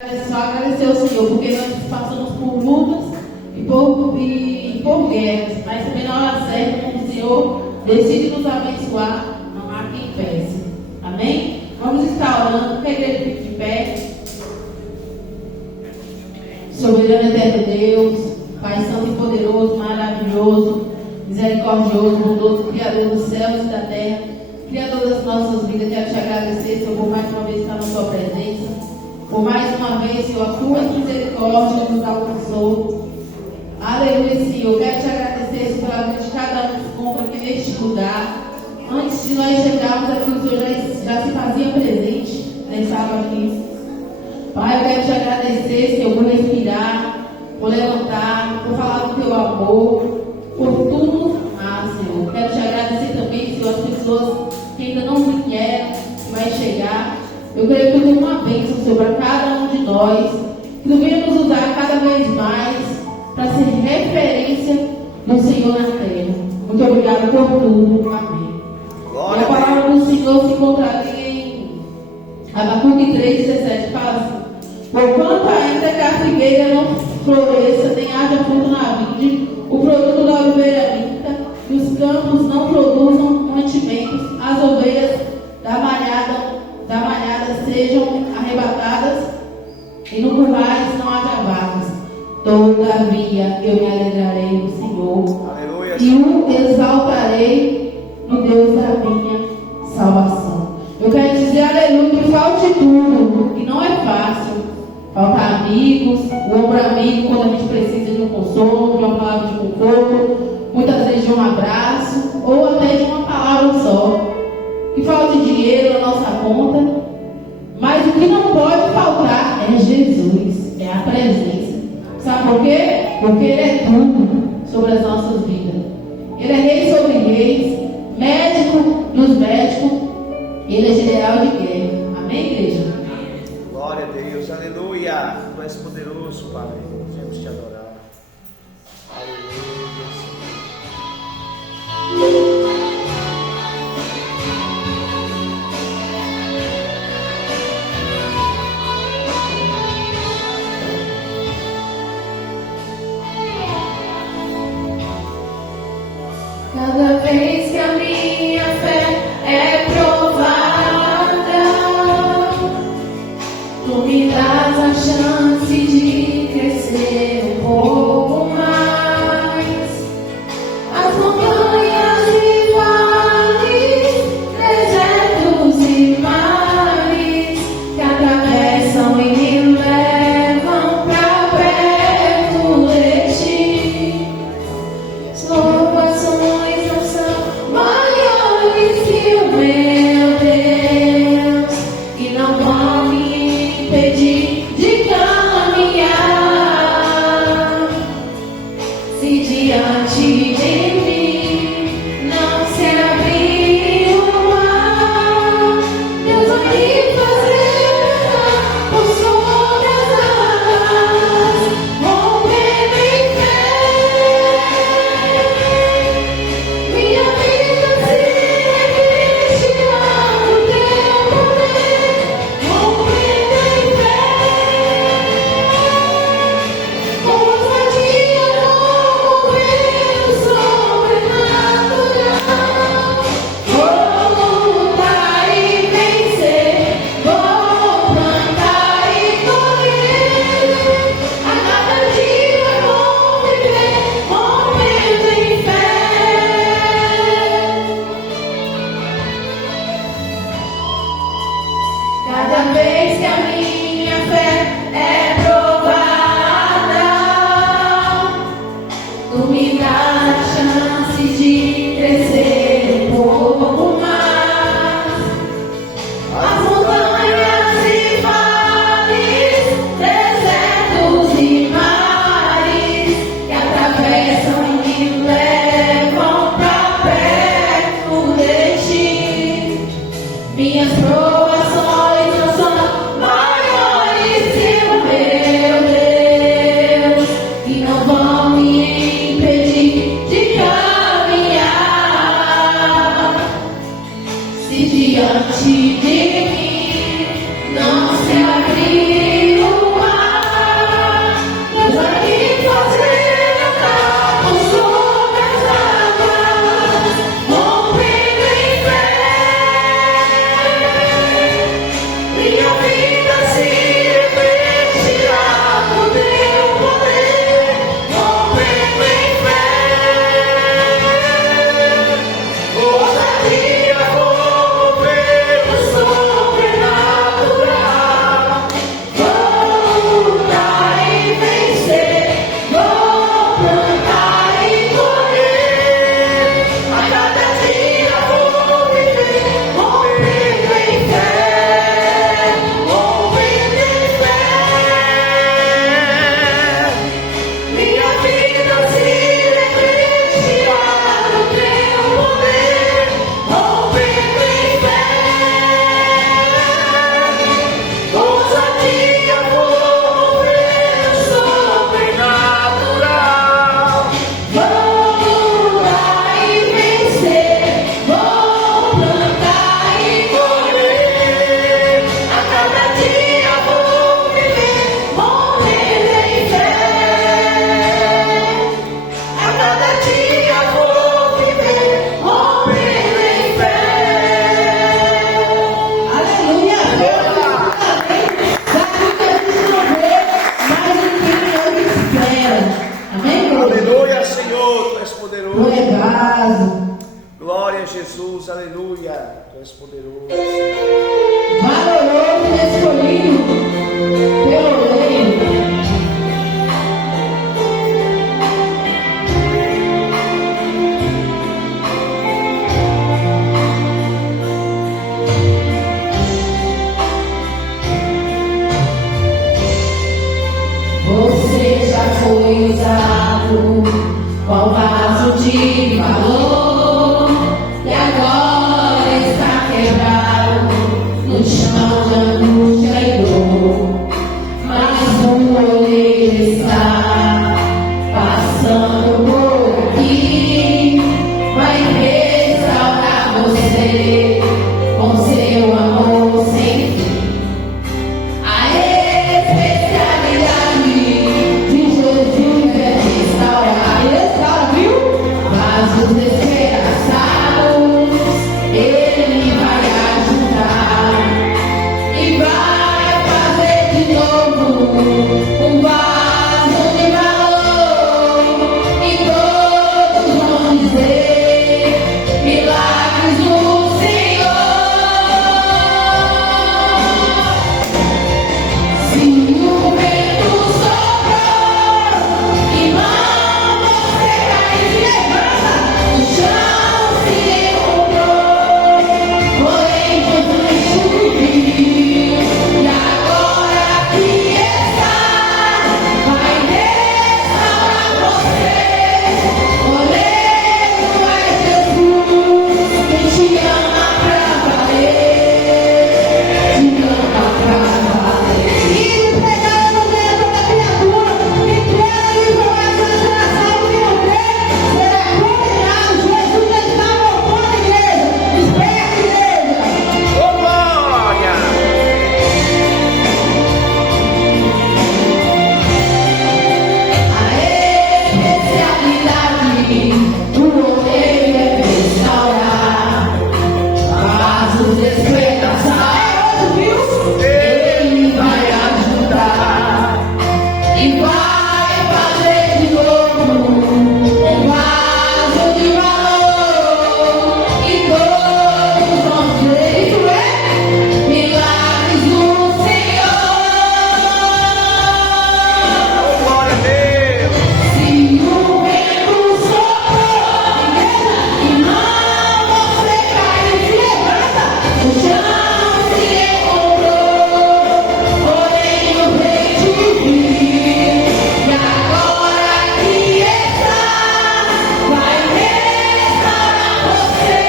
Só agradecer ao Senhor, porque nós passamos por lutas e por guerras, mas também na hora certa, quando o Senhor decide nos abençoar, não há quem impeça. Amém? Vamos estar orando, que a igreja fique de pé. Soberano eterno Deus, Pai Santo e poderoso, maravilhoso, misericordioso, bondoso, Criador dos céus e da terra, Criador das nossas vidas, quero te agradecer, Senhor, por mais uma vez estar na tua presença. Por mais uma vez, Senhor, a tua misericórdia nos alcançou. Aleluia, Senhor. Quero te agradecer pela vida de cada um que se encontra aqui neste lugar. Antes de nós chegarmos aqui, o Senhor já se fazia presente, estava aqui. Pai, eu quero te agradecer, Senhor, por respirar, por levantar, por falar do teu amor, por tudo. Senhor. Quero te agradecer também, Senhor, as pessoas que ainda não vieram, que vai chegar. Eu creio que eu tenho uma bênção, Senhor, para cada um de nós, que tu venha nos usar cada vez mais para ser referência do Senhor na terra. Muito obrigado por tudo. Amém. Glória. E a palavra do Senhor se encontra ali em Abacuque 3,17. Fala assim: porquanto ainda que a figueira não floresça, nem haja fruto na vide, o produto da oliveira minta, e os campos não produzam mantimentos, as ovelhas da malhada sejam arrebatadas, e no currais não haja vacas. Todavia eu me alegrarei no Senhor. Aleluia. E o exaltarei no Deus da minha salvação. Eu quero dizer, aleluia, que falte tudo, que não é fácil. Falta amigos, o ombro amigo quando a gente precisa de um consolo, de uma palavra de conforto, muitas vezes de um abraço, ou até de uma palavra só. Que falte dinheiro na nossa conta. Mas o que não pode faltar é Jesus, é a presença. Sabe por quê? Porque Ele é tudo sobre as nossas vidas. Ele é rei sobre reis, médico dos médicos, Ele é general de guerra. Amém, igreja? Glória a Deus, aleluia. Tu és poderoso, Pai. Queremos te adorar. Aleluia, Senhor. Cada vez que a minha fé é provada, tu me dás a chance de crescer um pouco mais. As montanhas e vales, desertos e mares, que atravessam e me levam pra perto de ti. Louvações maiores que o meu Deus, e não vão me impedir de caminhar. Se diante de mim não se abrir o mar, Deus vai me fazer andar por sobre as águas, rompendo em fé. Minha vida se reveste lá no teu poder, rompendo em fé. Jesus, aleluia. Tu és poderoso. Valoroso e escolhido pelo Rei. Você já foi usado qual vaso de valor e agora está quebrado no chão da angústia e dor. Mas um olheiro está passando por aqui, vai restaurar você com seu amor sem fim. A especialidade de Jesus é restaurar. Restaura, viu? Vasos despedaçados, Ele vai ajudar e vai fazer de novo um vaso de valor. E todos vão dizer milagres do Senhor. Se o vento soprou, irmão, você cai e se levanta, o chão se encontrou, porém Jesus subiu, e agora aqui está, vai restaurar você. Oremos a Jesus, que te ama pra valer, te ama pra valer. E pregando dentro da criatura, que crê e começa a geração que não crê, será condenado. Jesus está voltando, igreja. Espere, igreja. Oh, glória! A especialidade do rodeio é restaurar vasos despedaçados, viu? Ele vai ajudar e vai fazer de novo um vaso de valor. E todos vão dizer, isso é milagres do Senhor. Oh, glória a Deus! Se o vento soprou, irmão, você cai e se levanta, o chão se encontrou, porém o Rei te viu, e agora aqui está, vai restaurar você.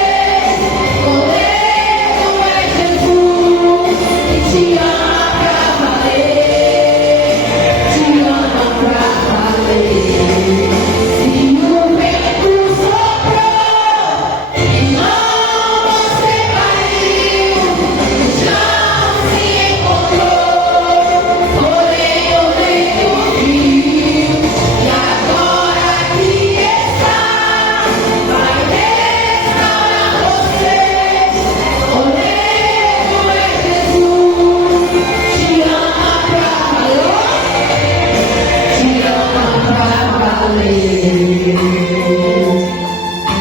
Correndo é Jesus, que te ama pra valer, te ama pra valer. Se o vento soprou, irmão, você caiu, o chão se encontrou, porém o vento viu, e agora aqui está, vai restaurar você. Oremos é Jesus, te ama pra valer, te ama pra valer.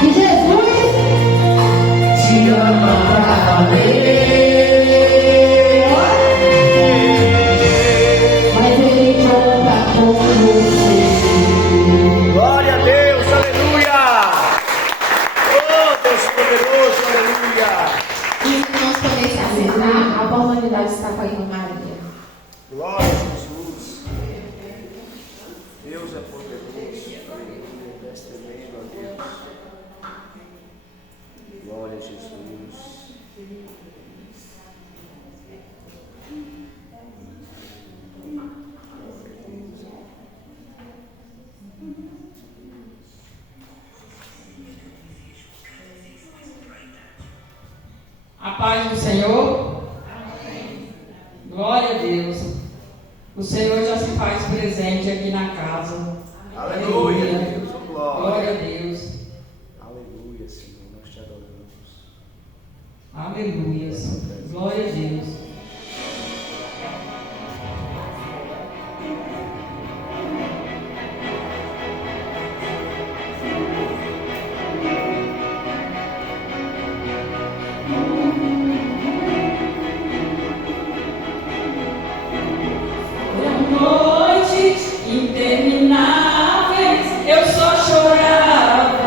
E Jesus te ama pra valer. Mas Ele conta com você. Glória a Deus, aleluia! Oh, Deus poderoso, aleluia! E nós podemos acessar, a oportunidade está com a irmã Maria. Glória a Jesus. Deus é poderoso, aleluia, és tremendo, ó Deus. Glória a Jesus. A paz do Senhor. Glória a Deus. O Senhor já se faz presente aqui na casa. Aleluia, Deus, oh, glória. Glória a Deus. Aleluia, Senhor, nós te adoramos. Aleluia. Glória a Deus. noites intermináveis eu só chorava.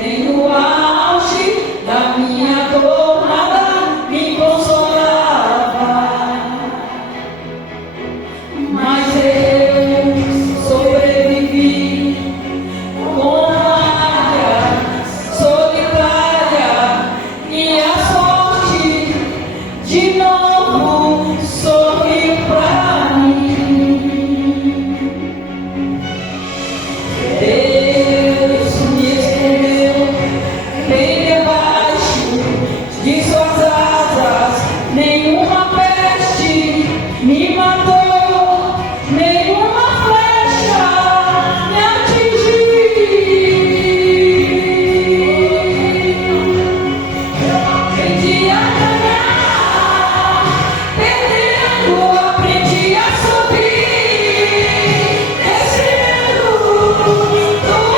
Nem no auge da minha dor nada me consolava. Mas eu sobrevivi com área solitária e a sorte de novo sorriu pra mim. Deus me escondeu bem debaixo de suas asas, nenhuma peste me matou, nenhuma flecha me atingiu. Aprendi a ganhar, perdendo, aprendi a subir, descendo, doeu,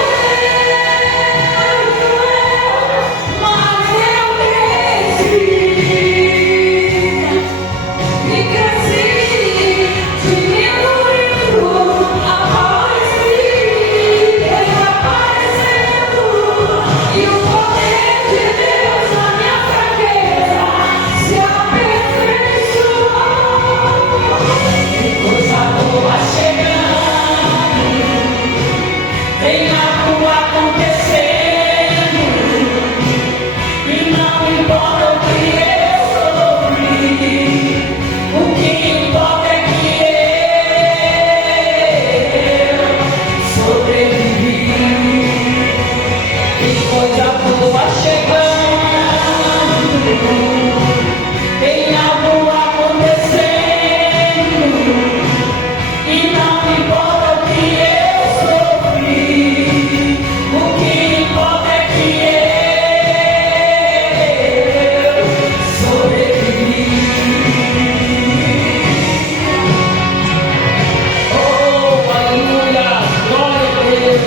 mas eu cresci, diminuindo, apareci, desaparecendo, e o poder de Deus na minha fraqueza se aperfeiçoou. Que coisa boa chegando, vem algo acontecendo, e não importa o que eu sofri, o que importa é que eu sobrevivi. Que coisa boa chegando, tem algo acontecendo, e não importa o que eu sofri, o que importa é que eu sobrevivi. Oh, aleluia, glória a Deus.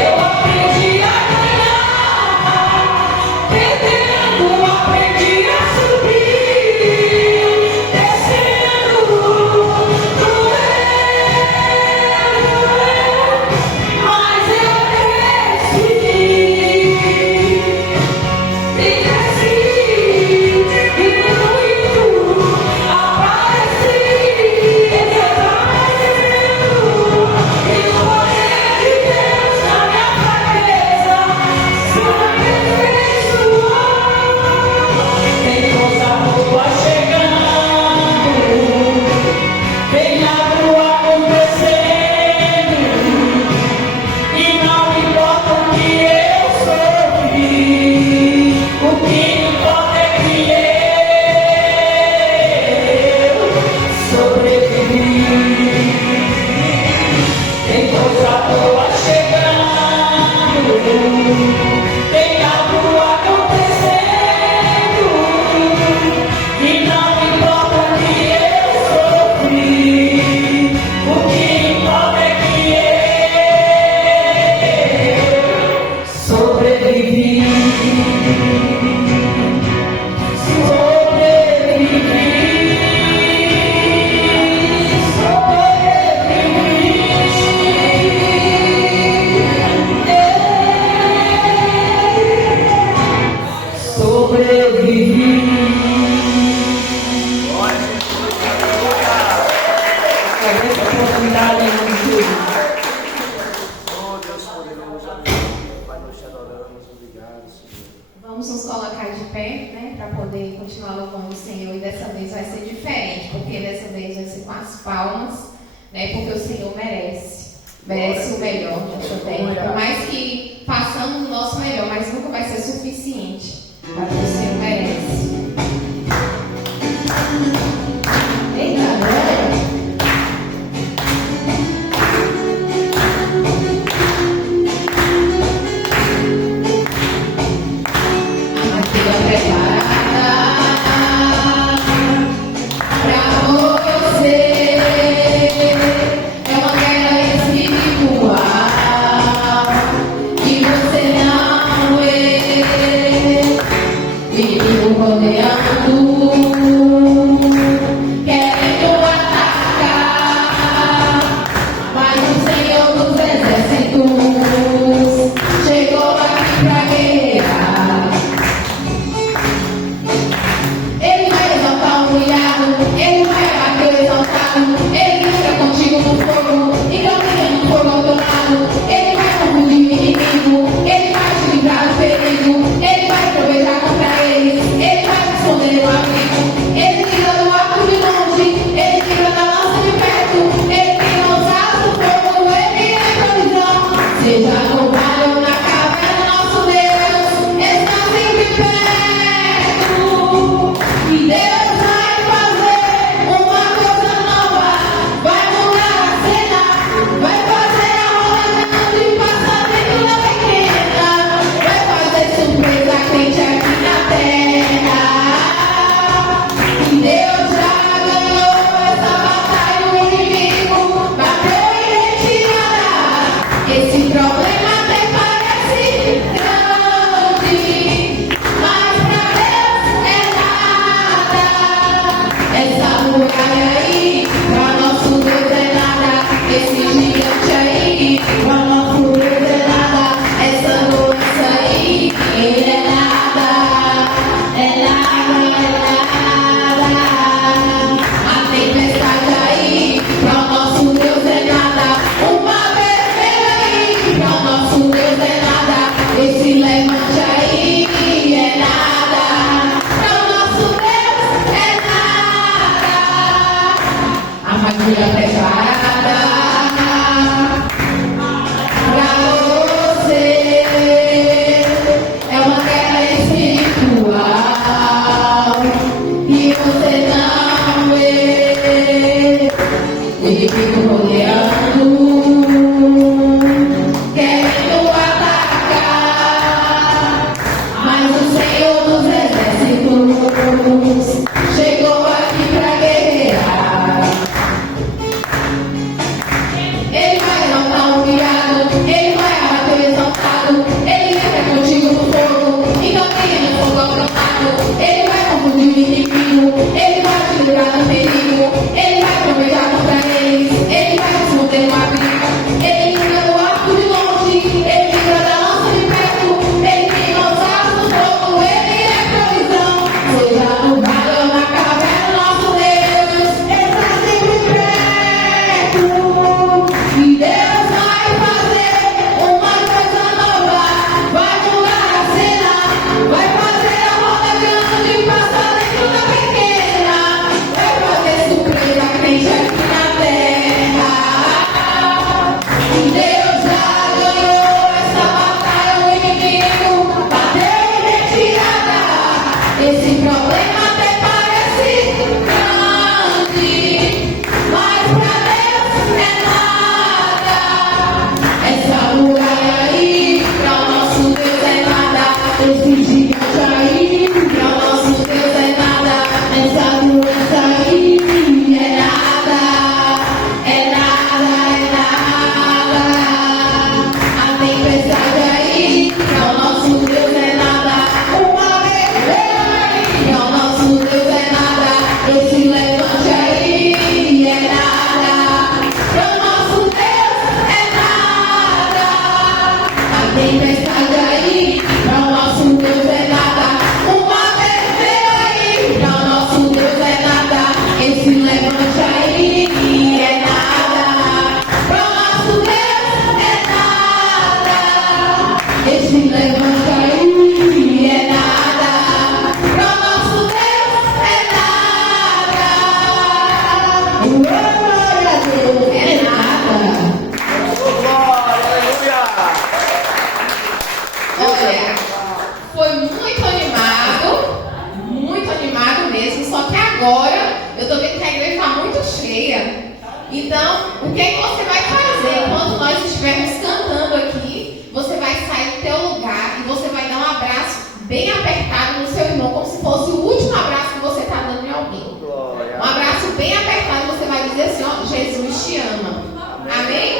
Eu aprendi a ganhar, perdendo, aprendi a subir, descendo, doeu, mas eu cresci, diminuindo, apareci, desaparecendo, e o poder de Deus na minha fraqueza se aperfeiçoou. Tem coisa boa chegando, tem algo acontecendo, e não importa o que eu sofri, o que importa é que eu sobrevivi. Tem coisa boa chegando, tem algo acontecendo, e não importa o que eu sofri, o que importa é que eu sobrevivi. Sobrevivi. Glória a Jesus, aleluia. Agradeço a oportunidade, em nome de Jesus. Oh, Deus poderoso, aleluia. Pai, nós te adoramos, obrigado, Senhor. Vamos nos colocar de pé, né, para poder continuar louvando o Senhor. E dessa vez vai ser diferente, porque dessa vez vai ser com as palmas, né, porque o Senhor merece o melhor nessa terra. Por mais que façamos o nosso melhor, mas nunca vai ser suficiente. Mas o Senhor merece. Eita, galera! Preparada pra você. que é que você vai fazer? Enquanto nós estivermos cantando aqui, você vai sair do teu lugar e você vai dar um abraço bem apertado no seu irmão, como se fosse o último abraço que você está dando em alguém. Um abraço bem apertado, você vai dizer assim, ó, Jesus te ama. Amém?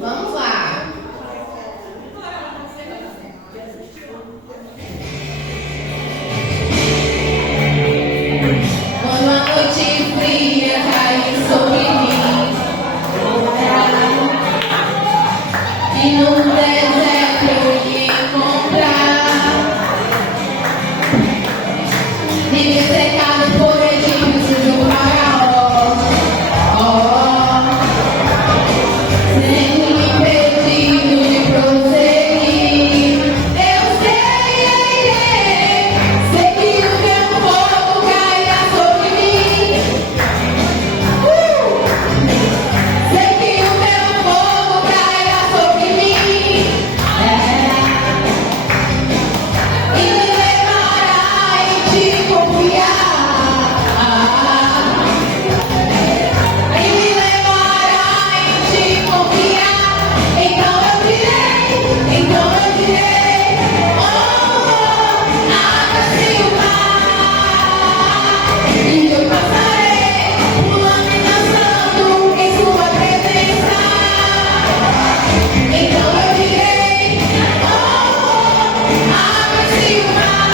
Vamos lá. Quando a noite fria cair sobre mim e no deserto eu me encontrar, vive cercado por edifícios do Faraó, sendo impedido de prosseguir. Eu sei que o teu fogo cairá sobre mim. Sei que o teu fogo cairá sobre mim. E me levará em te confiar. E me levará em te confiar. Então eu direi, oh, águas e o mar. E eu passarei pulando e dançando em sua presença. Então eu direi, oh, águas e o mar.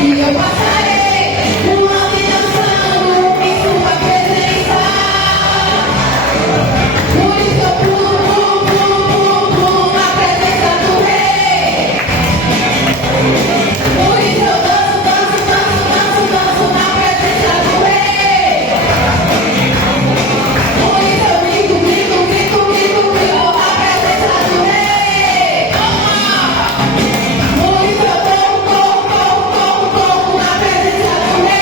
E eu passarei pulando e dançando em sua presença. Por isso eu pulo na presença do Rei. Por isso eu danço na presença do Rei. Por isso eu grito na presença do Rei. Por isso eu corro na presença do Rei.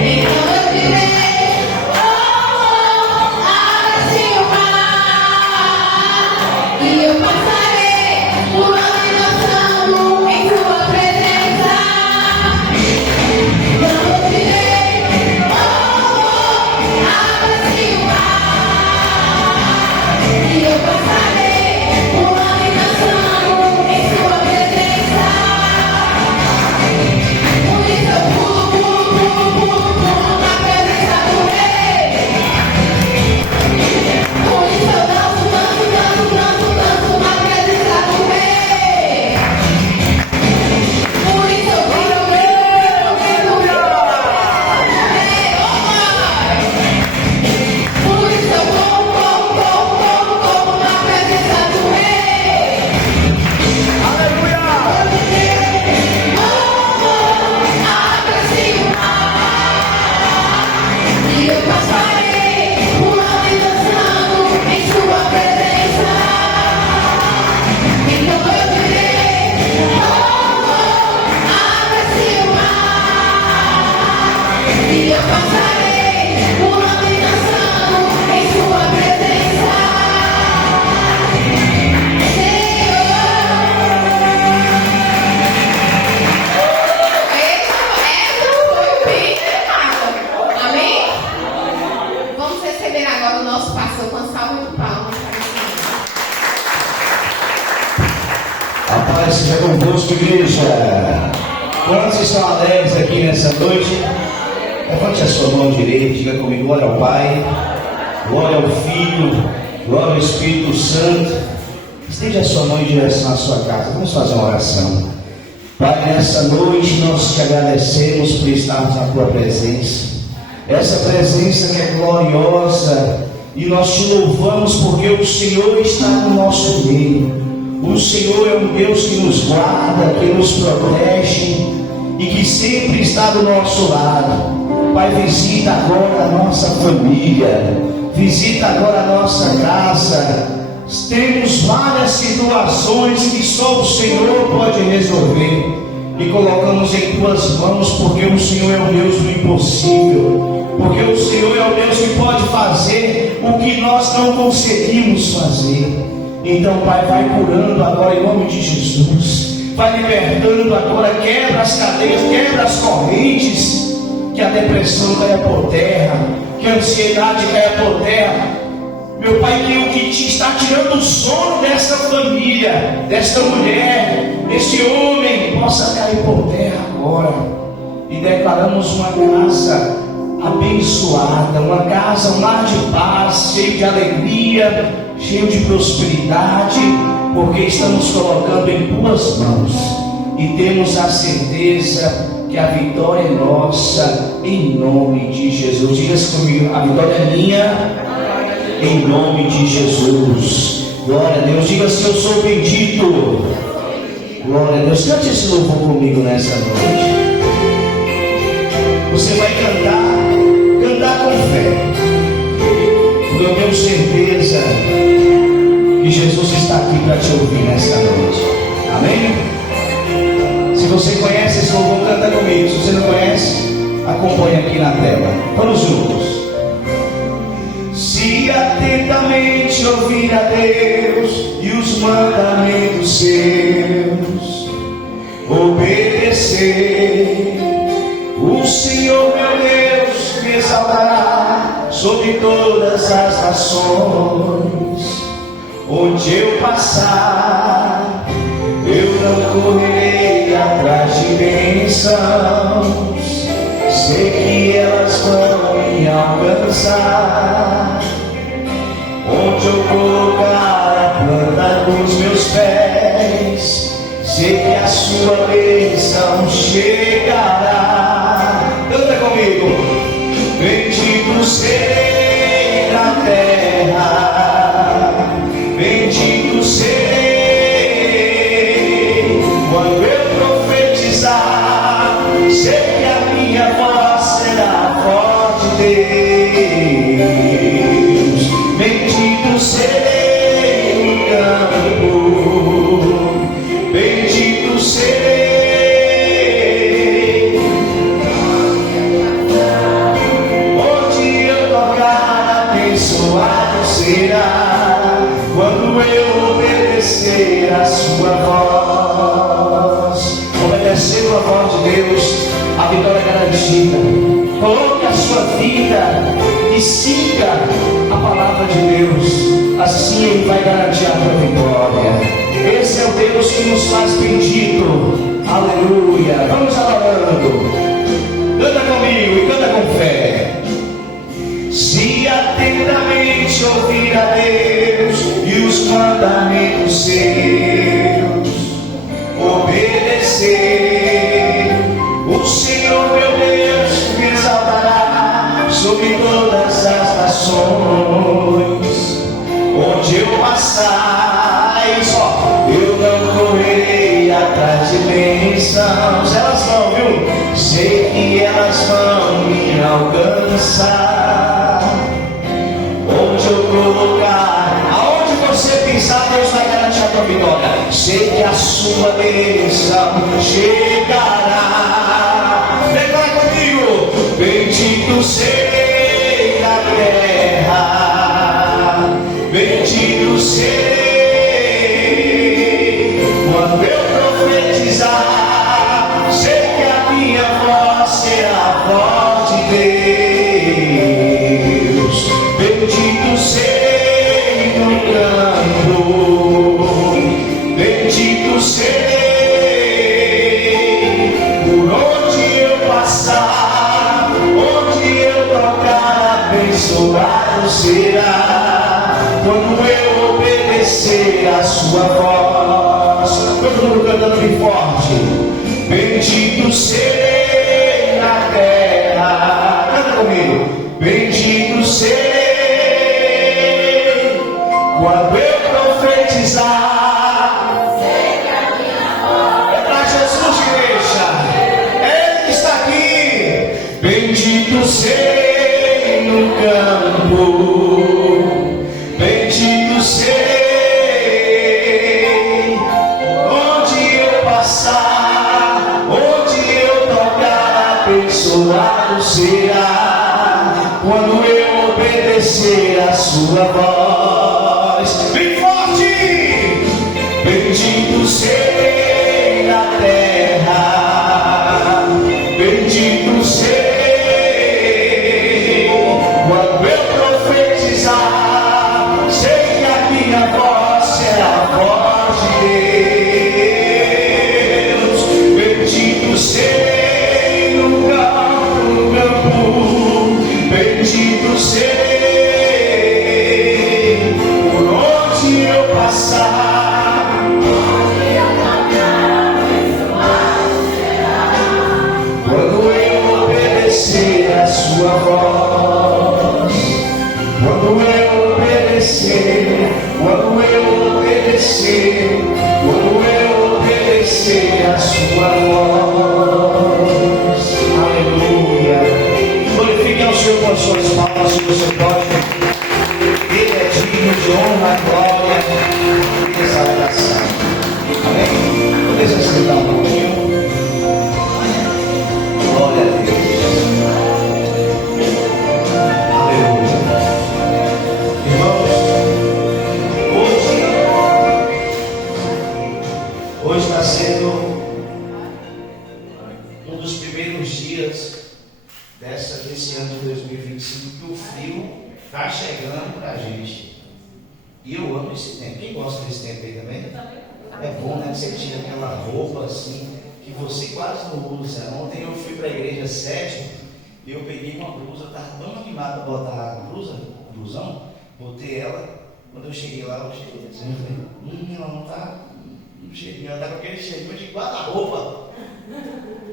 Então eu direi, oh, águas e o mar. E eu passarei pulando e dançando em sua presença. Então eu direi, oh, águas e o mar. E eu passarei pulando e dançando em sua presença. Por isso eu pulo na presença do Rei. Por isso eu danço na presença do Rei. Por isso eu grito no Rei. Por isso eu corro na presença do Rei. Aleluia! Águas e o mar. E eu passarei pulando e dançando em sua presença. Então eu direi, oh, águas e o mar. E eu passarei pulando e dançando em sua presença. Foi bem errado. Amém? Vamos receber agora o nosso pastor com a salva de palmas para o Senhor. A paz seja convosco, igreja. Quantos estão alegres aqui nessa noite? Levante a sua mão direita e diga comigo: glória ao Pai, glória ao Filho, glória ao Espírito Santo. Estende a sua mão em direção à sua casa. Vamos fazer uma oração. Pai, nessa noite nós te agradecemos por estarmos na tua presença. Essa presença que é gloriosa, e nós te louvamos porque o Senhor está no nosso meio. O Senhor é um Deus que nos guarda, que nos protege e que sempre está do nosso lado. Pai, visita agora a nossa família, visita agora a nossa casa. Temos várias situações que só o Senhor pode resolver. e colocamos em tuas mãos, porque o Senhor é o Deus do impossível, porque o Senhor é o Deus que pode fazer o que nós não conseguimos fazer. Então, Pai, vai curando agora em nome de Jesus, vai libertando agora, quebra as cadeias, quebra as correntes, que a depressão caia por terra, que a ansiedade caia por terra. Meu Pai, que o que te está tirando o sono desta família, desta mulher, deste homem, possa cair por terra agora. E declaramos uma casa abençoada, uma casa, um lar de paz, cheio de alegria, cheio de prosperidade, porque estamos colocando em tuas mãos e temos a certeza que a vitória é nossa, em nome de Jesus. Diga comigo: a vitória é minha, em nome de Jesus. Glória a Deus. Diga assim: eu sou bendito. Glória a Deus. Cante esse louvor comigo nessa noite. Você vai cantar com fé, porque eu tenho certeza que Jesus está aqui para te ouvir nessa noite. Amém? Se você conhece esse louvor, canta comigo. Se você não conhece, acompanhe aqui na tela. Vamos juntos. Se atentamente ouvir a Deus e os mandamentos seus, obedecer, o Senhor meu Deus me exaltará sobre todas as nações. Onde eu passar, eu não correrei atrás de bênçãos, sei que elas vão me alcançar. Onde eu colocar a planta dos meus pés, sei que a sua bênção chegará. Canta comigo: bendito serei na terra, bendito serei quando eu profetizar, sei que a minha voz será forte, Deus. Bendito serei no campo, bendito serei onde eu tocar, abençoado será quando eu obedecer a sua voz. Obedecendo a voz de Deus, a vitória é garantida. Coloque a sua vida e siga a palavra de Deus, assim Ele vai garantir a tua vitória. Esse é o Deus que nos faz bendito. Aleluia. Vamos adorando. Canta comigo e canta com fé. Se atentamente ouvir a Deus e os mandamentos seus, obedecer, o Senhor meu Deus me exaltará sobre todas as nações. Onde eu passar, eu não correrei atrás de bênçãos. Elas vão, viu? Sei que elas vão me alcançar. Onde eu colocar, aonde você pensar, Deus vai garantir a tua vitória. Sei que a sua bênção chegará. Declara comigo: bendito serei na terra, bendito serei quando eu profetizar, sei que a minha voz será forte, Deus. Bendito serei no campo, bendito serei por onde eu passar, onde eu tocar, abençoado será quando eu obedecer a sua voz. Todo mundo cantando bem forte. Bendito serei na terra. Canta comigo. Bendito serei quando eu profetizar. Sei que a minha voz é para Jesus, igreja. Ele que está aqui. Bendito serei no campo, bendito serei onde eu passar, abençoado será quando eu obedecer a sua voz. Bem forte! Bendito serei na terra, bendito serei quando eu profetizar. Sei que a minha voz será a voz de Deus. Bendito serei no campo, bendito serei por onde eu passar. Quando eu obedecer a sua voz, quando eu obedecer, quando eu obedecer, quando eu obedecer a sua voz. Aleluia. Glorifique ao Senhor com as suas palmas, se você pode. Ele é digno de honra, glória e exaltação. Amém? Deixa eu sentar um pouquinho. Glória a Deus. Aleluia. Irmãos, hoje está sendo um dos primeiros dias desse ano de 2025 que o frio está chegando para a gente. E eu amo esse tempo. Quem gosta desse tempo aí também? É bom, né? Você tira aquela roupa assim que você quase não usa. Ontem eu fui para a igreja 7 e eu peguei uma blusa, estava tão animado para botar a blusão, botei ela. Quando eu cheguei lá, eu cheguei assim, eu falei, ela não está cheirinho, ela está com aquele cheirinho de guarda-roupa.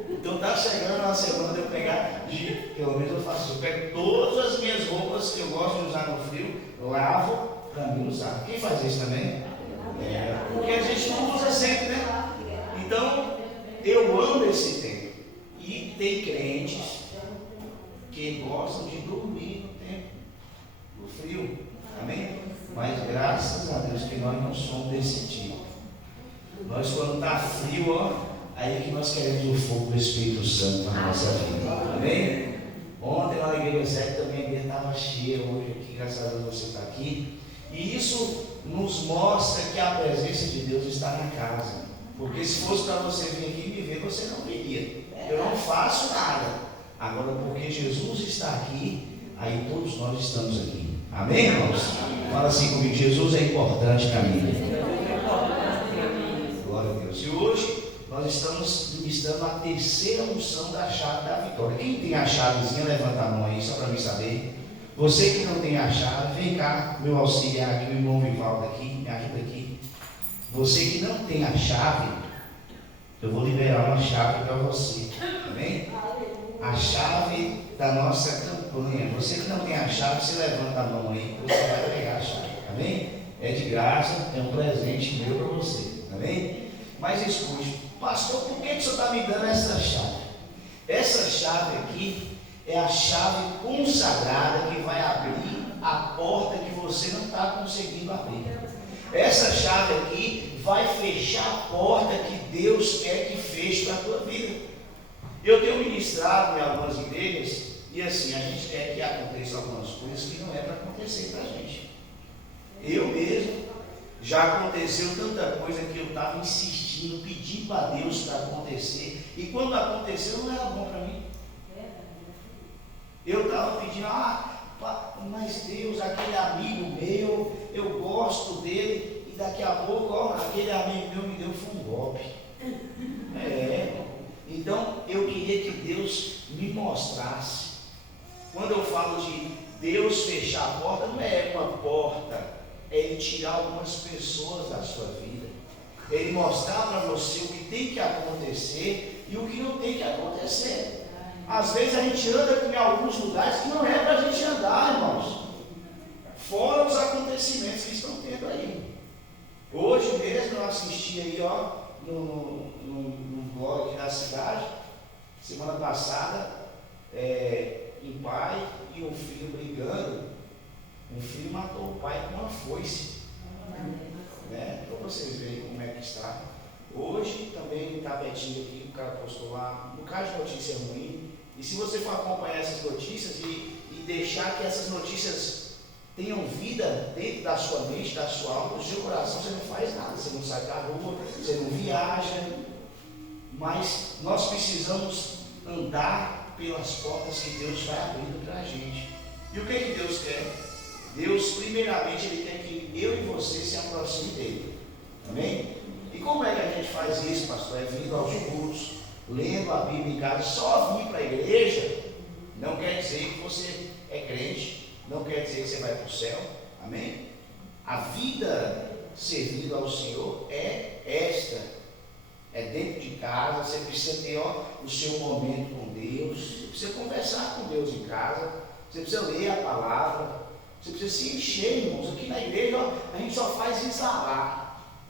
Então está chegando uma semana de eu pegar, pelo menos eu faço, eu pego todas as minhas roupas que eu gosto de usar no frio, lavo para mim usar. Quem faz isso também? Porque a gente não usa sempre, né? Então, eu amo esse tempo. E tem crentes que gostam de dormir no tempo, no frio. Amém? Mas graças a Deus que nós não somos desse tipo. Nós, quando está frio, ó, aí que nós queremos o fogo do Espírito Santo na nossa vida. Amém? Ontem lá na igreja 7 também a igreja estava cheia. Hoje aqui, graças a Deus, você está aqui. E isso nos mostra que a presença de Deus está na casa. Porque se fosse para você vir aqui me ver, você não viria. Eu não faço nada. Agora, porque Jesus está aqui, aí todos nós estamos aqui. Amém, irmãos? Fala assim comigo, Jesus é importante para mim. Glória a Deus. E hoje nós estamos ministrando a terceira unção da chave da vitória. Quem tem a chavezinha, levanta a mão aí, só para mim saber. Você que não tem a chave, vem cá, meu auxiliar aqui, o irmão Vivaldo aqui, me ajuda aqui. Você que não tem a chave, eu vou liberar uma chave para você. Amém? A chave da nossa campanha. Você que não tem a chave, você levanta a mão aí, você vai pegar a chave. Amém? É de graça, é um presente meu para você. Amém? Mas escute, pastor, por que o senhor está me dando essa chave? Essa chave aqui é a chave consagrada que vai abrir a porta que você não está conseguindo abrir. Essa chave aqui vai fechar a porta que Deus quer que feche para a tua vida. Eu tenho ministrado em algumas igrejas e assim, a gente quer que aconteça algumas coisas que não é para acontecer para a gente. Eu mesmo, já aconteceu tanta coisa que eu estava insistindo, pedindo a Deus para acontecer, e quando aconteceu não era bom para mim. Eu estava pedindo, mas Deus, aquele amigo meu, eu gosto dele, e daqui a pouco, aquele amigo meu me deu um golpe. Então, eu queria que Deus me mostrasse. Quando eu falo de Deus fechar a porta, não é uma porta, é Ele tirar algumas pessoas da sua vida. Ele mostrar para você o que tem que acontecer e o que não tem que acontecer. Às vezes a gente anda em alguns lugares que não é para a gente andar, irmãos. Fora os acontecimentos que estão tendo aí. Hoje mesmo eu assisti aí, no blog aqui da cidade, semana passada, um pai e um filho brigando. Um filho matou o pai com uma foice. Para vocês verem como é que está. Hoje também em Tapetinho aqui, o cara postou lá, um bocado de notícia ruim, E se você for acompanhar essas notícias e deixar que essas notícias tenham vida dentro da sua mente, da sua alma, do seu coração, você não faz nada, você não sai da rua, você não viaja. Mas nós precisamos andar pelas portas que Deus vai abrindo para a gente. E o que Deus quer? Deus, primeiramente, Ele quer que eu e você se aproxime dEle. Amém? E como é que a gente faz isso, pastor? É vindo aos cultos, lendo a Bíblia em casa. Só vir para a igreja não quer dizer que você é crente, não quer dizer que você vai para o céu. Amém? A vida servindo ao Senhor é esta. É dentro de casa, você precisa ter o seu momento com Deus, você precisa conversar com Deus em casa, você precisa ler a palavra, você precisa se encher, irmãos. Aqui na igreja a gente só faz exalar,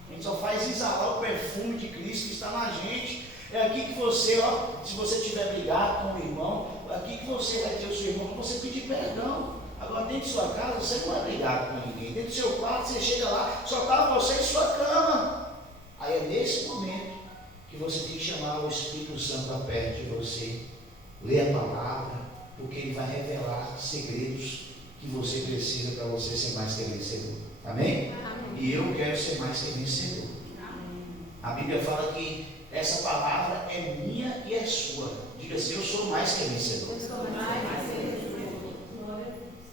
o perfume de Cristo que está na gente. É aqui que você, se você tiver brigado com o irmão, é aqui que você vai ter o seu irmão, para você pedir perdão. Agora dentro de sua casa você não é brigado com ninguém, dentro do seu quarto você chega lá, só está você em sua cama. Aí é nesse momento que você tem que chamar o Espírito Santo para perto de você, ler a palavra, porque ele vai revelar segredos que você precisa para você ser mais que vencedor. Amém? Amém? E eu quero ser mais que vencedor. Amém. A Bíblia fala que essa palavra é minha e é sua. Diga assim: eu sou mais que vencedor.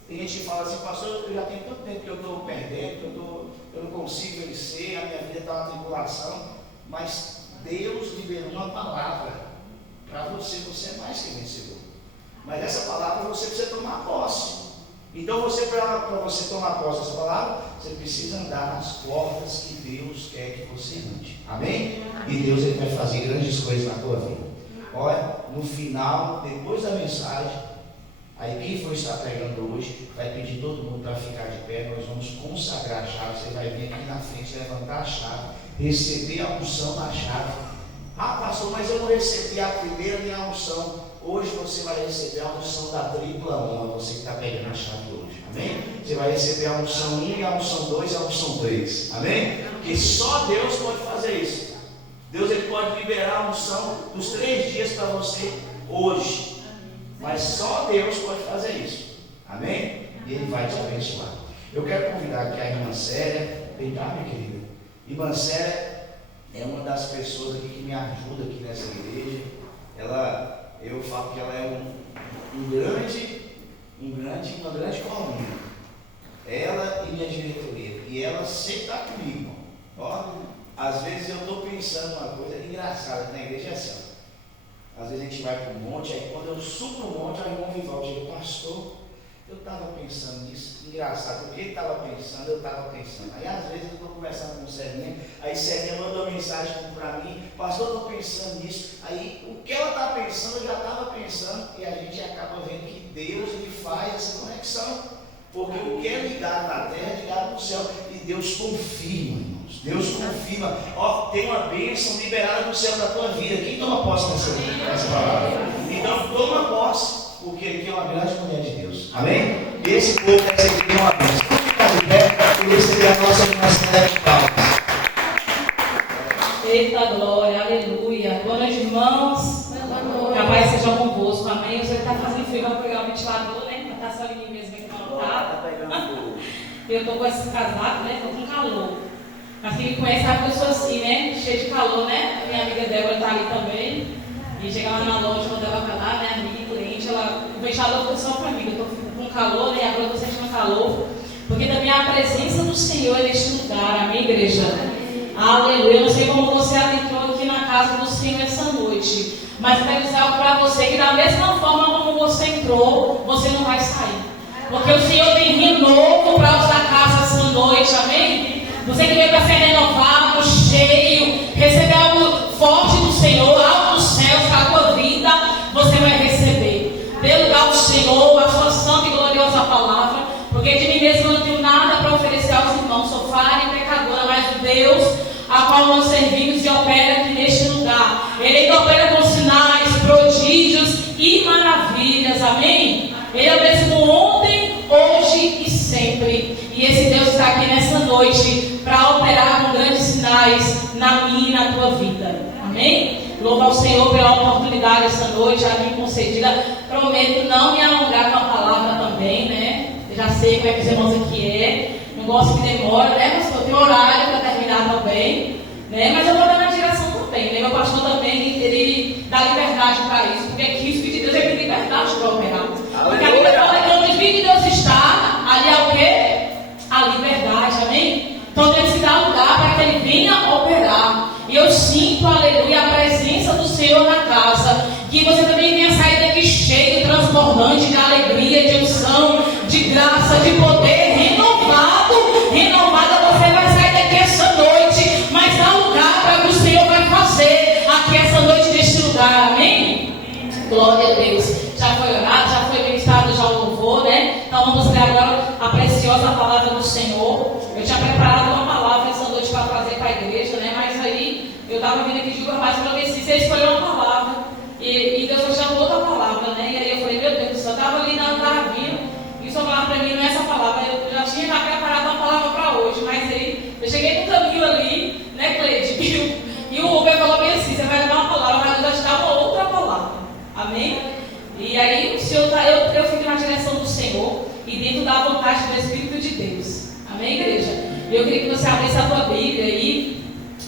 Tem gente que fala assim: pastor, eu já tenho tanto tempo que eu estou perdendo, eu não consigo vencer, a minha vida está na tribulação. Mas Deus liberou uma palavra para você, você é mais que vencedor. Mas essa palavra você precisa tomar posse. Então para você tomar posse dessa palavra, você precisa andar nas portas que Deus quer que você ande. Amém? E Deus ele vai fazer grandes coisas na tua vida. Olha, no final, depois da mensagem, aí quem for estar pregando hoje, vai pedir todo mundo para ficar de pé, nós vamos consagrar a chave, você vai vir aqui na frente, levantar a chave, receber a unção da chave. Ah, pastor, mas eu não recebi a primeira nem a unção. Hoje você vai receber a unção da tripla honra, você que está pegando a chave hoje. Amém? Você vai receber a unção 1 e a unção 2 e a unção 3. Amém? Porque só Deus pode fazer isso. Deus ele pode liberar a unção dos 3 dias para você hoje. Mas só Deus pode fazer isso. Amém? E Ele vai te abençoar. Eu quero convidar aqui a irmã Célia. Vem cá, minha querida. Irmã Célia é uma das pessoas aqui que me ajuda aqui nessa igreja. Eu falo que ela é uma grande coluna. Ela e minha diretoria. E ela sempre está comigo. Ó, às vezes eu estou pensando uma coisa engraçada na igreja, é assim. Às vezes a gente vai para um monte, aí quando eu subo no monte, aí o irmão Vivaldo chega: pastor, eu estava pensando nisso. Engraçado, porque ele estava pensando, eu estava pensando. Aí às vezes eu estou conversando com o Celinha, aí Celinha manda uma mensagem para mim: pastor, eu estou pensando nisso. Aí o que ela está pensando, eu já estava pensando, e a gente acaba vendo que Deus ele faz essa conexão. Porque o que é ligado na terra é ligado no céu. E Deus confirma, irmãos. Deus confirma. Ó, tem uma bênção liberada no céu da tua vida. Quem toma posse nessa palavra? Então toma posse, porque aqui é uma grande mulher de Deus. Amém? E esse povo vai receber uma bênção. Vamos ficar de pé e receber a nossa irmã de palmas. Eita glória, aleluia. Boa noite, irmãos. A paz seja convosco, amém. Você está fazendo frio, vamos pegar o ventilador, né? Para estar só em mim mesmo aqui no altar. Eu estou com esse casaco, né? Estou com calor. Mas quem me conhece sabe que eu sou assim, né? Cheio de calor, né? A minha amiga Débora está ali também. E chega lá na loja, quando ela vai lá, minha amiga e cliente, o ventilador foi só para mim. Eu estou com calor, né? Agora eu estou sentindo calor. Porque também a presença do Senhor é neste lugar, amém, igreja? Aleluia. Eu não sei como você adentrou aqui na casa do Senhor essa noite. Mas eu quero dizer algo para você, que da mesma forma como você entrou, você não vai sair. Porque o Senhor tem renovo para usar a casa essa noite, amém? Você que veio para ser renovado, cheio, receber algo forte do Senhor, algo dos céus para a tua vida, você vai receber. Dê lugar ao Senhor, a sua santa e gloriosa palavra, porque de mim mesmo eu não tenho nada para oferecer aos irmãos, sou falha e pecadora, mas o Deus a qual nós servimos e opera aqui neste lugar. Ele opera com sinais, prodígios e maravilhas, amém? Ele é o mesmo ontem, hoje e sempre. E esse Deus está aqui nessa noite para operar com grandes sinais na minha e na tua vida, amém? Louvo ao Senhor pela oportunidade essa noite, a mim concedida. Prometo não me alongar com a palavra também, né? Eu já sei como é que os irmãos aqui é. Não gosto que demora, né? Mas eu tenho horário para terminar também, né? Mas eu vou dar na direção também, né? Meu pastor também, ele dá liberdade para isso, porque aqui o Espírito de Deus é que liberdade para operar. Porque a Bíblia fala que onde o Espírito de Deus está, ali é o quê? A liberdade, amém? Então tem que se dar lugar para que ele venha operar. E eu sinto, aleluia, a presença do Senhor na casa. Que você também venha sair daqui cheio, transbordante de alegria, de unção, de graça, de poder, renovado. Renovada você vai sair daqui essa noite. Mas há lugar para o que o Senhor vai fazer aqui essa noite neste lugar, amém? Glória a Deus. Já foi orado, já foi ministrado já o louvor, né? Então vamos ler agora a preciosa palavra do Senhor. Eu tinha preparado uma palavra essa noite para trazer para a igreja, né? Mas aí eu estava vindo aqui de mais para ver se você escolheu uma palavra. E Deus me chamou outra palavra, né? E aí eu falei, meu Deus do céu, eu estava ali na vindo, e o Senhor falava para mim, não é essa palavra. Eu já tinha preparado uma palavra para hoje, mas aí eu cheguei no caminho ali, né, Cleide? E o Uber falou bem assim, você vai dar uma palavra, mas eu já te dava outra palavra. Amém? E aí o Senhor eu fico na direção do Senhor e dentro da vontade do Espírito de Deus. Amém, igreja? Eu queria que você abrisse a tua Bíblia aí.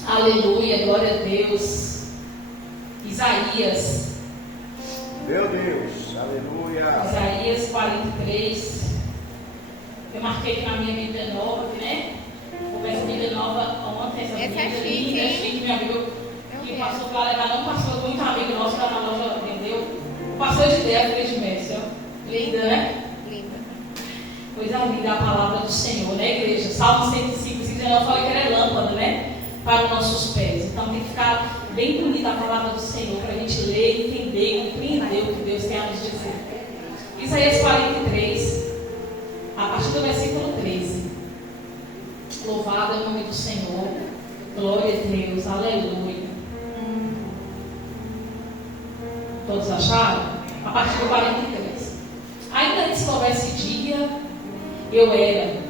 Aleluia, glória a Deus. Isaías. Meu Deus, aleluia. Isaías 43. Eu marquei aqui na minha Bíblia nova, né? Começa a Bíblia nova ontem. Essa é Bíblia chique, linda, hein? chique, meu amigo. Que passou para levar, não passou muito amigo nosso que está na loja, entendeu? Passou de ideia, fez de mestre. Linda, né? Linda. Coisa linda a palavra do Senhor, né, igreja? Salmo 105, 19, eu falei que era lâmpada, né? Para os nossos pés. Então tem que ficar bem bonita a palavra do Senhor para a gente ler, entender, compreender o que Deus tem a nos dizer. Isaías 43, a partir do versículo 13. Louvado é o nome do Senhor. Glória a Deus, aleluia. Todos acharam? A partir do 43. Ainda antes que houvesse dia, eu era.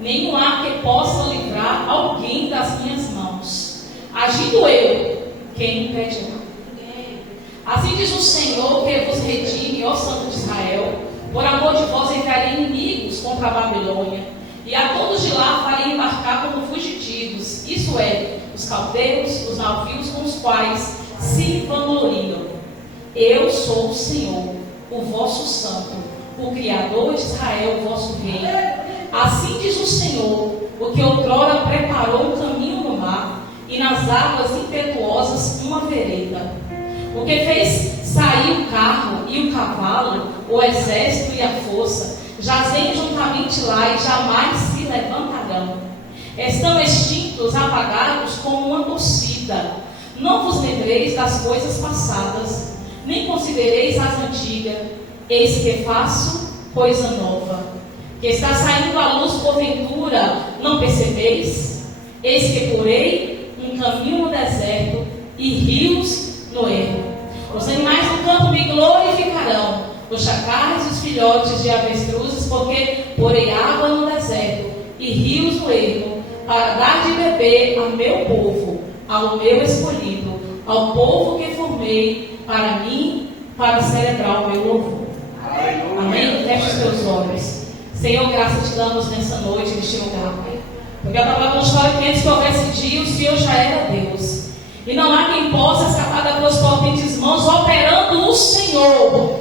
Nenhum há que possa livrar alguém das minhas mãos. Agindo eu, quem impedirá? Assim diz o Senhor que vos redime, ó Santo de Israel. Por amor de vós enviarei inimigos contra a Babilônia, e a todos de lá farei embarcar como fugitivos. Isso é, os caldeus, os navios com os quais se vangloriam. Eu sou o Senhor, o vosso santo, o Criador de Israel, o vosso rei. Assim diz o Senhor, o que outrora preparou um caminho no mar, e nas águas impetuosas uma vereda. O que fez sair o carro e o cavalo, o exército e a força, jazem juntamente lá e jamais se levantarão. Estão extintos, apagados como uma torcida. Não vos lembreis das coisas passadas, nem considereis as antigas. Eis que faço coisa nova, que está saindo à luz porventura, não percebeis? Eis que porei um caminho no deserto e rios no ermo. Os animais do campo me glorificarão, os chacais e os filhotes de avestruzes, porque porei água no deserto e rios no ermo, para dar de beber ao meu povo, ao meu escolhido, ao povo que formei para mim, para celebrar o meu louvor. Amém? Feche os teus olhos. Senhor, graças te damos nessa noite, neste lugar. Porque a palavra nos fala que antes que houvesse dia, o Senhor já era Deus. E não há quem possa escapar das tuas potentes mãos, operando o Senhor.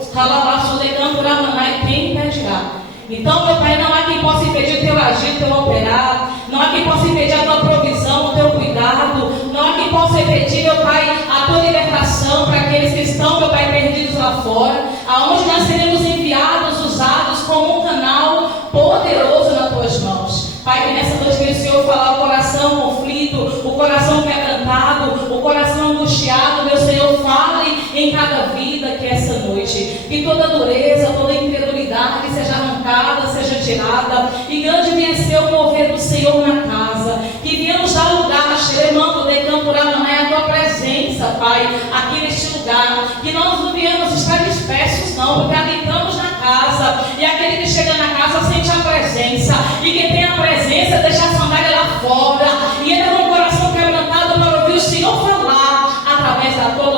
E quem impedirá? Então, meu Pai, não há quem possa impedir o teu agir, o teu operar. Não há quem possa impedir a tua provisão, o teu cuidado. Não há quem possa impedir, meu Pai, a tua libertação para aqueles que estão, meu Pai, perdidos lá fora. Aonde nós seremos enviados, usados como um canal poderoso nas tuas mãos. Pai, que nessa noite que o Senhor falar o coração conflito, o coração quebrantado, o coração angustiado, meu Senhor, fale em cada vida que essa noite. Que toda dureza, toda incredulidade seja arrancada, seja tirada. E grande venha ser o mover do Senhor na casa. Que venhamos dar lugar, xeremando, decamporando, a tua presença, Pai, aqui neste lugar. Que nós não viemos estar dispersos, não, porque habitamos na casa. E aquele que chega na casa sente a presença. E quem tem a presença deixa a sandália lá fora. E entra com o coração quebrantado para ouvir o Senhor falar através da tua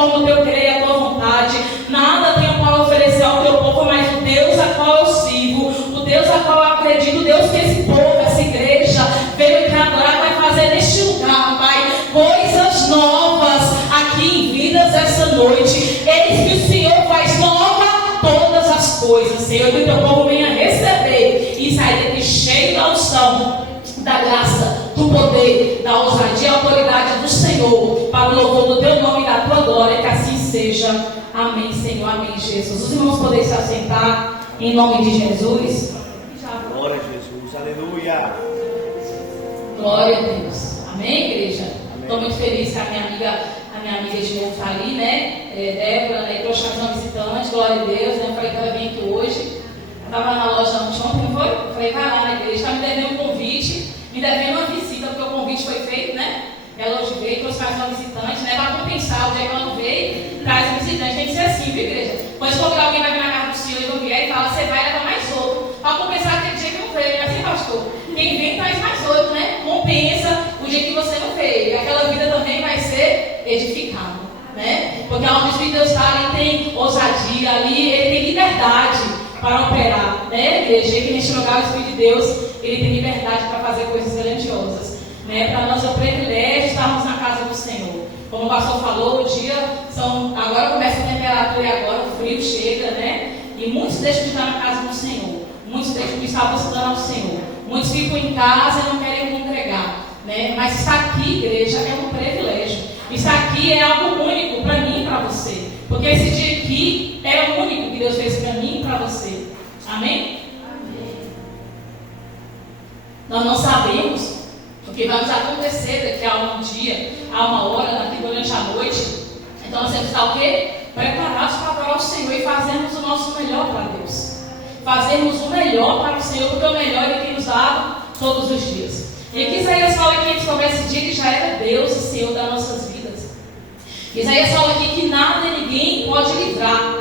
conforme o teu querer e a tua vontade. Nada tenho para oferecer ao teu povo, mas o Deus a qual eu sirvo, o Deus a qual eu acredito, o Deus que esse povo, essa igreja, veio aqui adorar, vai fazer neste lugar, Pai, coisas novas aqui em vidas essa noite. Eis que o Senhor faz nova todas as coisas, Senhor, que o teu povo venha receber e sair daqui cheio da unção, da graça, do poder, da ousadia e autoridade do Senhor, para o louvor do teu nome e da tua glória, que assim seja. Amém, Senhor, amém, Jesus. Os irmãos podem se assentar em nome de Jesus. Glória a Jesus, aleluia. Glória a Deus. Amém, igreja? Estou muito feliz que a minha amiga de novo está ali, né? Débora, né? Trouxe uma visitante, glória a Deus, né? Eu falei que ela vinha aqui hoje. Estava na loja ontem, não foi? Eu falei, vai lá na igreja, está me devendo um convite, me devendo uma visita, porque o convite foi feito, né? Ela hoje veio, trouxe mais uma visitante, né? Para compensar o dia que ela não veio, traz um visitante. Tem que ser assim, viu, igreja? Pois quando alguém vai vir na casa do Senhor e não vier, e fala, você vai levar mais outro. Para compensar aquele dia que não veio, né? Assim, pastor? Quem vem traz mais outro, né? Compensa o dia que você não veio. E aquela vida também vai ser edificada, né? Porque onde o Espírito de Deus está, ali tem ousadia, ali ele tem liberdade para operar, né? Igreja, que neste lugar o Espírito de Deus, ele tem liberdade para fazer coisas grandiosas, né? Para nós é um privilégio estarmos na casa do Senhor. Como o pastor falou, o dia agora começa a temperatura e agora o frio chega, né? E muitos deixam de estar na casa do Senhor, muitos deixam de estar buscando ao Senhor, muitos ficam em casa e não querem congregar, né? Mas estar aqui, igreja, é um privilégio. Estar aqui é algo único para mim e para você. Porque esse dia aqui é o único que Deus fez para mim e para você. Amém? Amém? Nós não sabemos o que vai nos acontecer daqui a um dia, a uma hora, daqui durante a noite. Então nós temos que estar o quê? Preparados para adorar o Senhor e fazermos o nosso melhor para Deus. Fazermos o melhor para o Senhor, porque o melhor Ele tem nos dado todos os dias. E aqui Isaías fala que antes sobre esse dia Ele já era Deus e Senhor das nossas vidas. Isaías fala aqui que nada e ninguém pode livrar.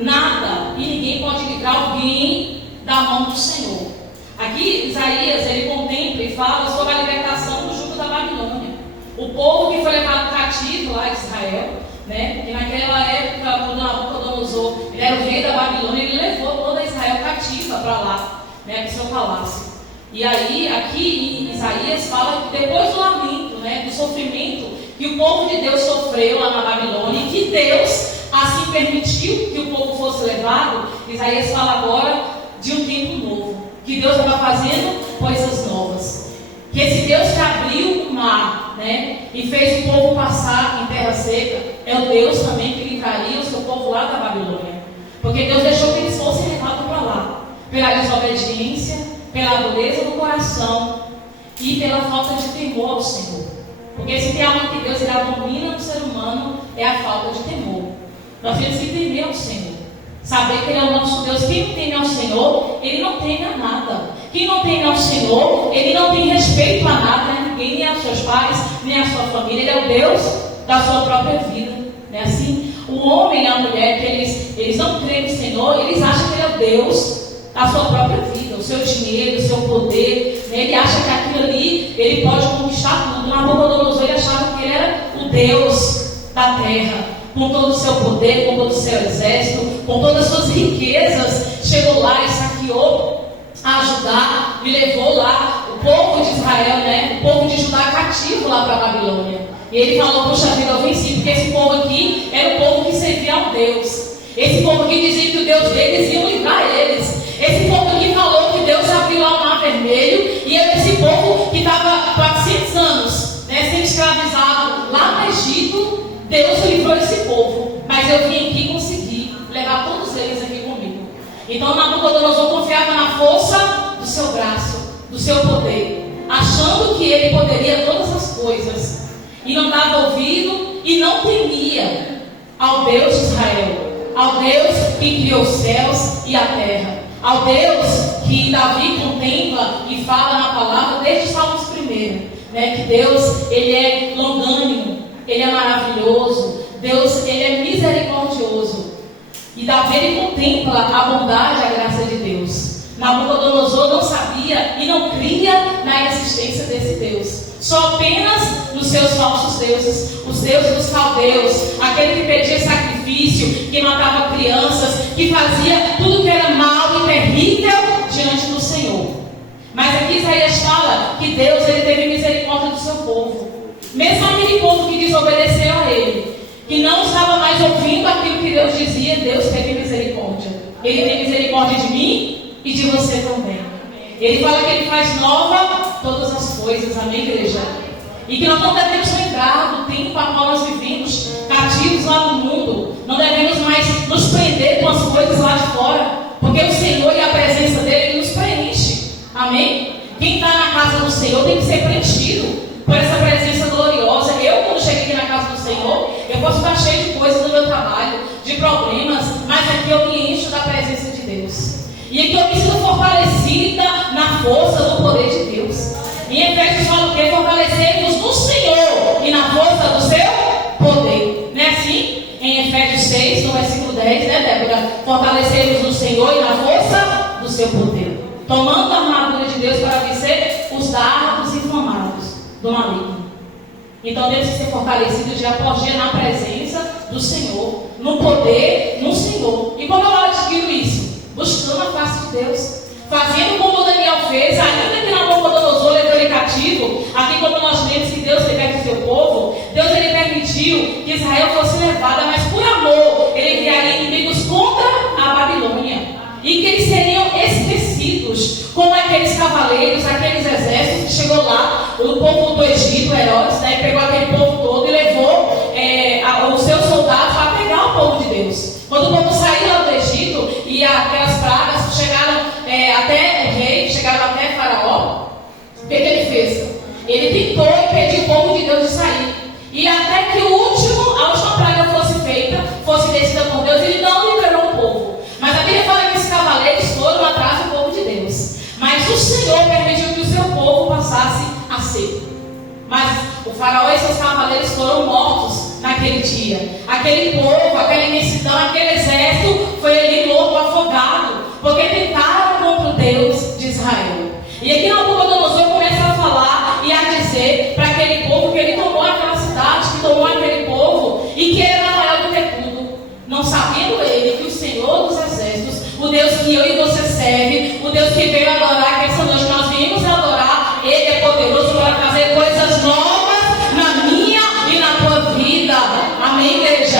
Nada e ninguém pode livrar alguém da mão do Senhor. Aqui Isaías, ele contempla e fala sobre a libertação do jugo da Babilônia. O povo que foi levado cativo lá de Israel, né? E naquela época, quando Nabucodonosor, ele era o rei da Babilônia, ele levou toda Israel cativa para lá, né? Para o seu palácio. E aí, aqui em Isaías fala que depois do lamento, né? Do sofrimento que o povo de Deus sofreu lá na Babilônia, e que Deus assim permitiu que o povo fosse levado, Isaías fala agora de um tempo novo, que Deus estava fazendo coisas novas, que esse Deus que abriu o mar, né, e fez o povo passar em terra seca, é o Deus também que livraria o seu povo lá da Babilônia, porque Deus deixou que eles fossem levados para lá, pela desobediência, pela dureza do coração e pela falta de temor ao Senhor. Porque se tem algo que Deus abomina no ser humano, é a falta de temor. Nós temos que temer ao Senhor. Saber que Ele é o nosso Deus. Quem não teme ao Senhor, ele não teme a nada. Quem não teme ao Senhor, ele não tem respeito a nada, a ninguém, nem aos seus pais, nem à sua família. Ele é o Deus da sua própria vida. Não é assim? O homem e a mulher, que eles não creem no Senhor, eles acham que Ele é o Deus da sua própria vida, o seu dinheiro, o seu poder, né? Ele acha que aquilo ali, ele pode conquistar tudo. Nabucodonosor, ele achava que ele era o Deus da terra, com todo o seu poder, com todo o seu exército, com todas as suas riquezas, chegou lá e saqueou a Judá e levou lá o povo de Israel, né? O povo de Judá cativo lá para a Babilônia. E ele falou, puxa vida, eu venci, porque esse povo aqui era o povo que servia ao Deus. Esse povo aqui dizia que o Deus deles ia livrar eles. Esse povo aqui falou que Deus abriu lá o mar vermelho, e é esse povo que estava 400 anos, né, sendo escravizado lá no Egito. Deus livrou esse povo, mas eu vim aqui e consegui levar todos eles aqui comigo. Então Nabucodonosor confiava na força do seu braço, do seu poder, achando que ele poderia todas as coisas, e não dava ouvido e não temia ao Deus de Israel, ao Deus que criou os céus e a terra, ao Deus que Davi contempla e fala na palavra desde Salmos 1, né, que Deus, Ele é longânimo, Ele é maravilhoso, Deus, Ele é misericordioso. E Davi, ele contempla a bondade e a graça de Deus. Nabucodonosor não sabia e não cria na existência desse Deus. só apenas nos seus falsos deuses, os deuses dos caldeus, aquele que pedia sacrifício, que matava crianças, que fazia tudo que era mal e terrível diante do Senhor. Mas aqui Isaías fala que Deus ele teve misericórdia do seu povo, mesmo aquele povo que desobedeceu a ele, que não estava mais ouvindo aquilo que Deus dizia. Deus teve misericórdia. Ele tem misericórdia de mim e de você também. Ele fala que Ele faz nova todas as coisas, amém, igreja? E que nós não devemos lembrar do tempo a qual nós vivemos cativos lá no mundo. Não devemos mais nos prender com as coisas lá de fora, porque o Senhor e a presença dEle nos preenche, amém? Quem está na casa do Senhor tem que ser preenchido por essa presença gloriosa. Eu, quando cheguei aqui na casa do Senhor, eu posso estar cheio de coisas no meu trabalho, de problemas, mas aqui eu me encho da presença de Deus. E aqui eu me sinto fortalecida na força do poder de Deus. Em Efésios fala o quê? Fortalecemos no Senhor e na força do seu poder. Não é assim? Em Efésios 6, no versículo 10, né, Débora? Fortalecemos no Senhor e na força do seu poder, tomando a armadura de Deus para vencer os dardos inflamados do maligno. Então temos que ser fortalecidos dia após dia na presença do Senhor, no poder, no Senhor. E como eu adquiro isso? Buscando a face de Deus, fazendo como Daniel fez, ainda que Nabucodonosor levou ele cativo. Aqui, como nós vemos que Deus liberta o seu povo, Deus ele permitiu que Israel fosse levada, mas por amor ele enviaria inimigos contra a Babilônia, e que eles seriam esquecidos, como aqueles cavaleiros, aqueles exércitos que chegou lá, o povo do Egito, Herodes, né, pegou aquele povo todo e levou os seus soldados para pegar o povo de Deus. Quando o povo saiu lá do Egito e aquelas pragas chegaram até rei, chegaram até Faraó, o que ele fez? Ele tentou impedir o povo de Deus de sair. E até que a última praga fosse feita, fosse descida por Deus, ele não liberou o povo. Mas a Bíblia fala que esses cavaleiros foram atrás do povo de Deus. Mas o Senhor permitiu que o seu povo passasse a ser. Mas o faraó e seus cavaleiros foram mortos naquele dia. Aquele povo, aquela imensidão, aquele exército foi ali louco, afogado, porque tentaram contra o Deus de Israel. E aqui Nabucodonosor começa a falar e a dizer para aquele povo que ele tomou aquela cidade, que tomou aquele povo e que ele era maior do que tudo. Não sabendo ele que o Senhor dos exércitos, o Deus que eu e você serve, o Deus que veio adorar, que essa noite nós viemos adorar, Ele é poderoso para trazer coisas novas na minha e na tua vida. Amém, igreja?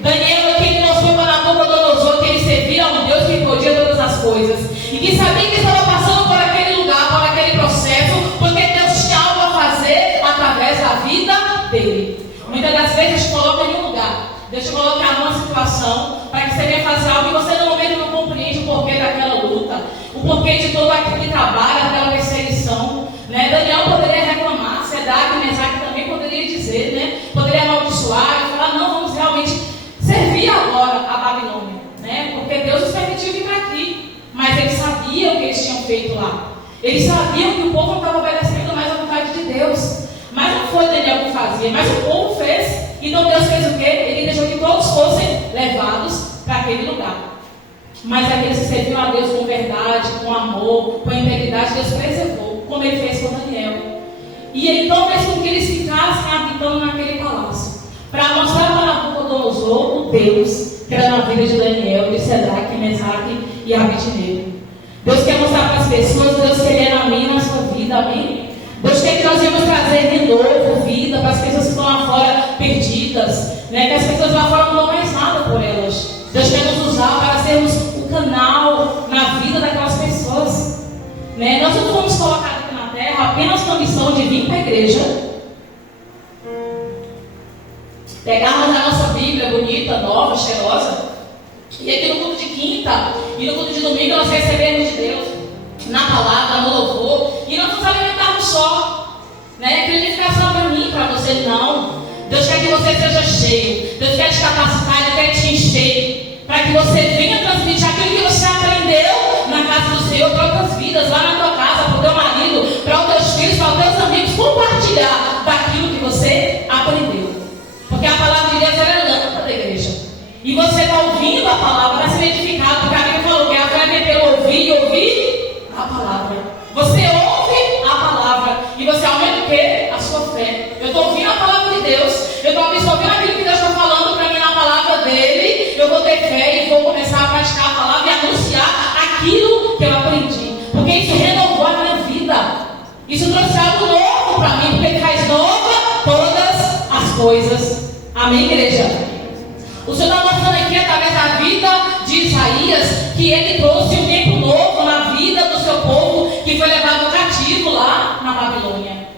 Daniel aqui mostrou para Nabucodonosor que ele servia a um Deus que podia todas as coisas, e que sabia que estava passando por aquele lugar, por aquele processo, porque Deus tinha algo a fazer através da vida dele. Muitas das vezes Deus te coloca em um lugar, Deus te coloca numa situação para que você venha fazer algo e você no momento não compreende o porquê daquela luta, o porquê de todo aquele trabalho, aquela perseguição, né? Daniel poderia reclamar, Sedraque e Mesaque também poderia dizer, né? Poderia amaldiçoar e falar, não, vamos realmente servir agora a Babilônia, né? Porque Deus nos permitiu vir para aqui, mas eles sabiam o que eles tinham feito lá. Eles sabiam que o povo não estava obedecendo mais a vontade de Deus. Mas não foi Daniel que fazia, mas o povo fez. Então Deus fez o quê? Ele deixou que todos fossem levados para aquele lugar. Mas aqueles que serviam a Deus com verdade, com amor, com integridade, Deus preservou, como Ele fez com Daniel. E Ele então fez com que eles ficassem habitando naquele palácio, para mostrar para Nabucodonosor o Deus que era na vida de Daniel, de Sedraque, Mesaque e Abednego. Deus quer mostrar para as pessoas, Deus quer ver na minha e na sua vida, amém? Deus quer que nós venhamos trazer de novo vida para as pessoas que estão lá fora perdidas, né? Que as pessoas lá fora não dão mais nada por elas. Deus quer nos usar para sermos o canal na vida daquelas pessoas, né? Nós não fomos colocados aqui na terra apenas com a missão de vir para a igreja, pegarmos a nossa Bíblia bonita, nova, cheirosa, e aqui no culto de quinta e no culto de domingo nós recebemos de Deus na palavra, no louvor, e não nos alimentarmos só, né? Aquilo de ficar só para mim, para você, não. Deus quer que você seja cheio, Deus quer te capacitar, Ele quer te encher, para que você venha transmitir aquilo que você aprendeu na casa do Senhor para outras vidas, lá na tua casa, para o teu marido, para os teus filhos, para os teus amigos, compartilhar daquilo que você aprendeu. Porque a palavra de Deus é lâmpada da igreja. E você está ouvindo a palavra, está sendo edificado, porque a Bíblia falou que a fé é pelo ouvir e ouvir a palavra. Você ouve a palavra e você aumenta o quê? trouxe algo novo para mim, porque Ele faz nova todas as coisas. Amém, igreja? O Senhor está mostrando aqui, através da vida de Isaías, que Ele trouxe um tempo novo na vida do seu povo, que foi levado cativo lá na Babilônia.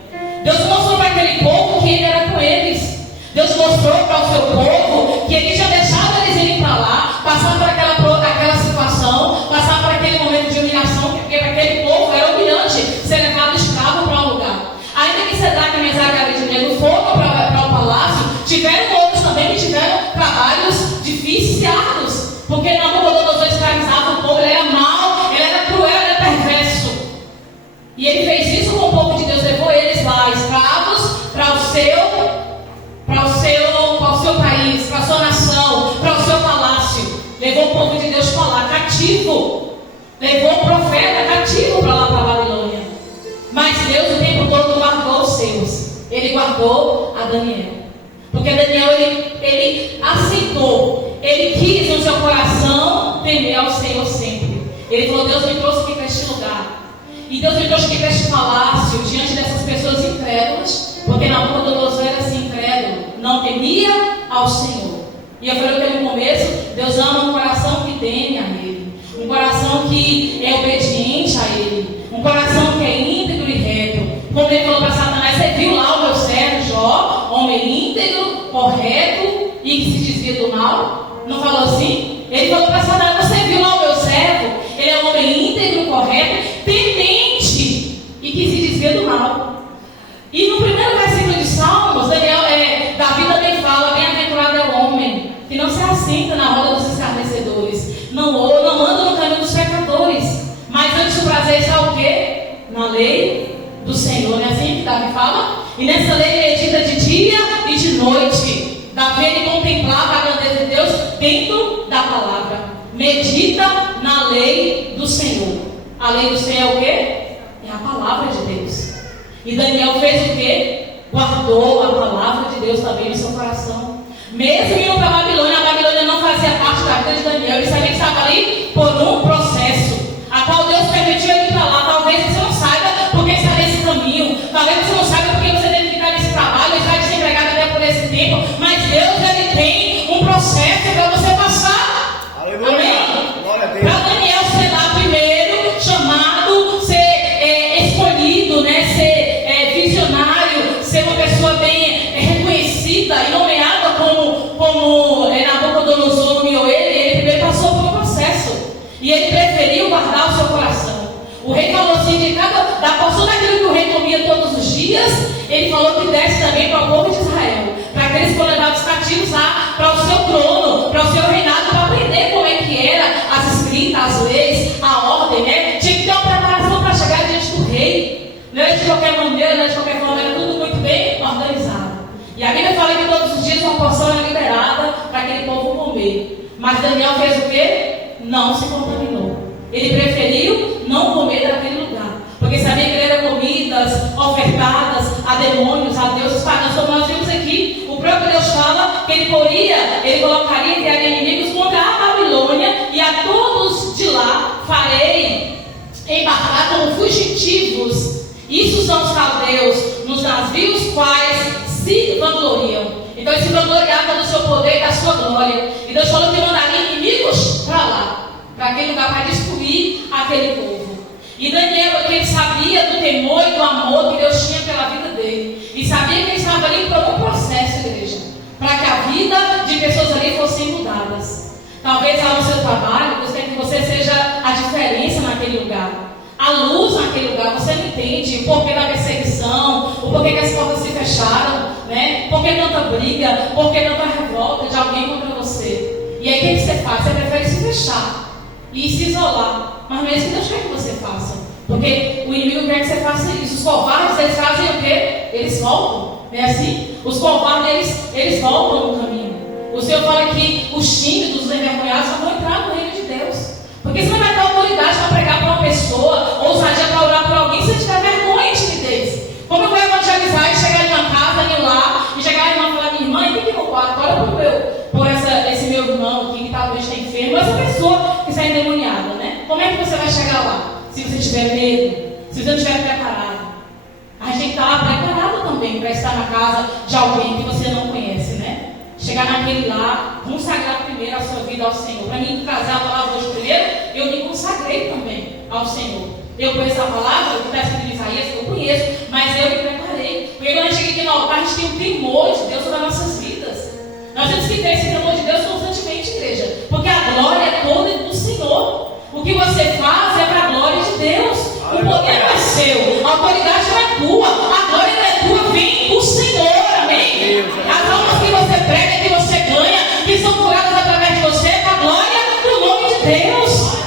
Deus mostrou para aquele povo que Ele era com eles. Deus mostrou para o seu povo que Ele tinha deixado eles irem para lá, passar por aquela situação, passar por aquele momento de humilhação, porque para aquele povo era humilhante ser levado escravo para um lugar. Ainda que Sedraque, Mesaque e Abednego foram para o palácio, tiveram outros também que tiveram trabalhos difíceis e árduos, porque Nabucodonosor escravizava o povo, ele era mau, ele era cruel, ele era perverso. E ele fez isso com o povo de Deus, levou eles lá, escravos, para o seu país, para a sua nação, para o seu palácio. Levou o povo de Deus para lá, cativo. Levou o profeta cativo para lá, para a Babilônia. Mas Deus o tempo todo guardou os seus. Ele guardou a Daniel. Porque Daniel, ele aceitou, ele quis no seu coração temer ao Senhor sempre. Ele falou: Deus me trouxe aqui para este lugar. E Deus me trouxe aqui para este palácio, diante dessas pessoas incrédulas, porque Nabucodonosor era assim, incrédulo, não temia ao Senhor. E eu falei que no começo, Deus ama um coração que teme a Ele, um coração que é obediente a Ele, um coração que é íntegro e reto. Como Ele falou para Satanás: você viu lá o meu servo Jó, homem íntegro, correto e que se desvia do mal? Não falou assim? Ele falou para Satanás: você viu lá o meu servo? Ele é um homem íntegro, correto, temente e que se desvia do mal. E no primeiro versículo de Salmos, Davi também fala: bem-aventurado é o homem que não se assenta na roda dos escarnecedores, não anda no caminho dos pecadores, mas antes o prazer está o quê? Na lei do Senhor. Não é assim que Davi fala? E nessa lei medita de dia e de noite. Davi, ele contemplava a grandeza de Deus dentro da palavra. Medita na lei do Senhor. A lei do Senhor é o quê? É a palavra de Deus. E Daniel fez o quê? Guardou a palavra de Deus também no seu coração. Mesmo indo para a Babilônia não fazia parte da vida de Daniel. Ele sabia que estava ali por um processo, a qual Deus permitiu ele ir para lá. Talvez você não saiba porque está nesse caminho. Talvez você não saiba porque você deve ficar nesse trabalho, está desempregado até por esse tempo. Mas Deus, ele tem um processo para você passar. Aleluia. Amém? Glória a Deus. Para Daniel ser lá primeiro, chamado, ser escolhido, né? Ser visionário, ser uma pessoa bem reconhecida e nomeada como Nabucodonosor nomeou ele primeiro passou por um processo. E ele preferiu guardar o seu coração. O rei falou assim: da porção daquilo que o rei comia todos os dias, ele falou que desce também para o povo de Israel, para que eles foram levados cativos lá para o seu trono, para o seu reinado, para aprender como é que era as escritas, as leis, a ordem, né? Tinha que ter uma preparação para chegar diante do rei. Não era de qualquer maneira, não era de qualquer forma, era tudo muito bem organizado. E a Bíblia fala que todos os dias uma porção era liberada para aquele povo comer. Mas Daniel fez o quê? Não se contaminou. Ele preferiu não comer daquele lugar, porque sabia que ele era comidas ofertadas a demônios, a deuses pagãos. Como nós vimos aqui, o próprio Deus fala que ele colocaria, criaria inimigos contra a Babilônia, e a todos de lá farei embarcar como fugitivos. Isso são os caldeus, nos navios quais se vangloriam. Então ele se vangloriava do seu poder e da sua glória. E Deus falou que mandaria inimigos para lá, para aquele lugar, para destruir aquele povo. E Daniel, ele sabia do temor e do amor que Deus tinha pela vida dele. E sabia que ele estava ali por um processo, igreja, para que a vida de pessoas ali fossem mudadas. Talvez lá no seu trabalho, Deus quer que você seja a diferença naquele lugar. A luz naquele lugar. Você não entende o porquê da perseguição, o porquê que as portas se fecharam, né? Por que tanta briga, por que tanta revolta de alguém contra você. E aí o que você faz? Você prefere se fechar e se isolar. Mas não é isso que Deus quer que você faça, porque o inimigo quer que você faça isso. Os covardes, eles fazem o quê? Eles voltam. Não é assim? Os covardes, eles voltam no caminho. O Senhor fala que os tímidos, os envergonhados não vão entrar no reino de Deus. Porque você não vai ter autoridade para pregar para uma pessoa, ousadia para orar para alguém, se você tiver vergonha e timidez. Como eu vou evangelizar e chegar em uma casa, ir lá, e chegar em uma e falar: minha irmã, e que no quarto, ora por esse meu irmão aqui que talvez esteja enfermo, essa pessoa que está endemoniada, né? Como é que você vai chegar lá? Se você tiver medo, se você não estiver preparado. naquele lar, consagrar primeiro a sua vida ao Senhor. Para mim, trazer a palavra hoje primeiro, eu me consagrei também ao Senhor. Eu conheço a palavra, que está escrito em Isaías, que eu conheço, mas eu me preparei. Porque quando a gente chega aqui no altar, a gente tem um temor de Deus sobre as nossas vidas. Nós temos que ter esse temor de Deus constantemente, igreja. Porque a glória é toda do Senhor. O que você faz é para a glória de Deus. O poder não é seu, a autoridade não é tua, a glória não é tua, vem do Senhor, amém? As almas que você prega, que você ganha, que são curadas através de você, é para a glória do nome de Deus.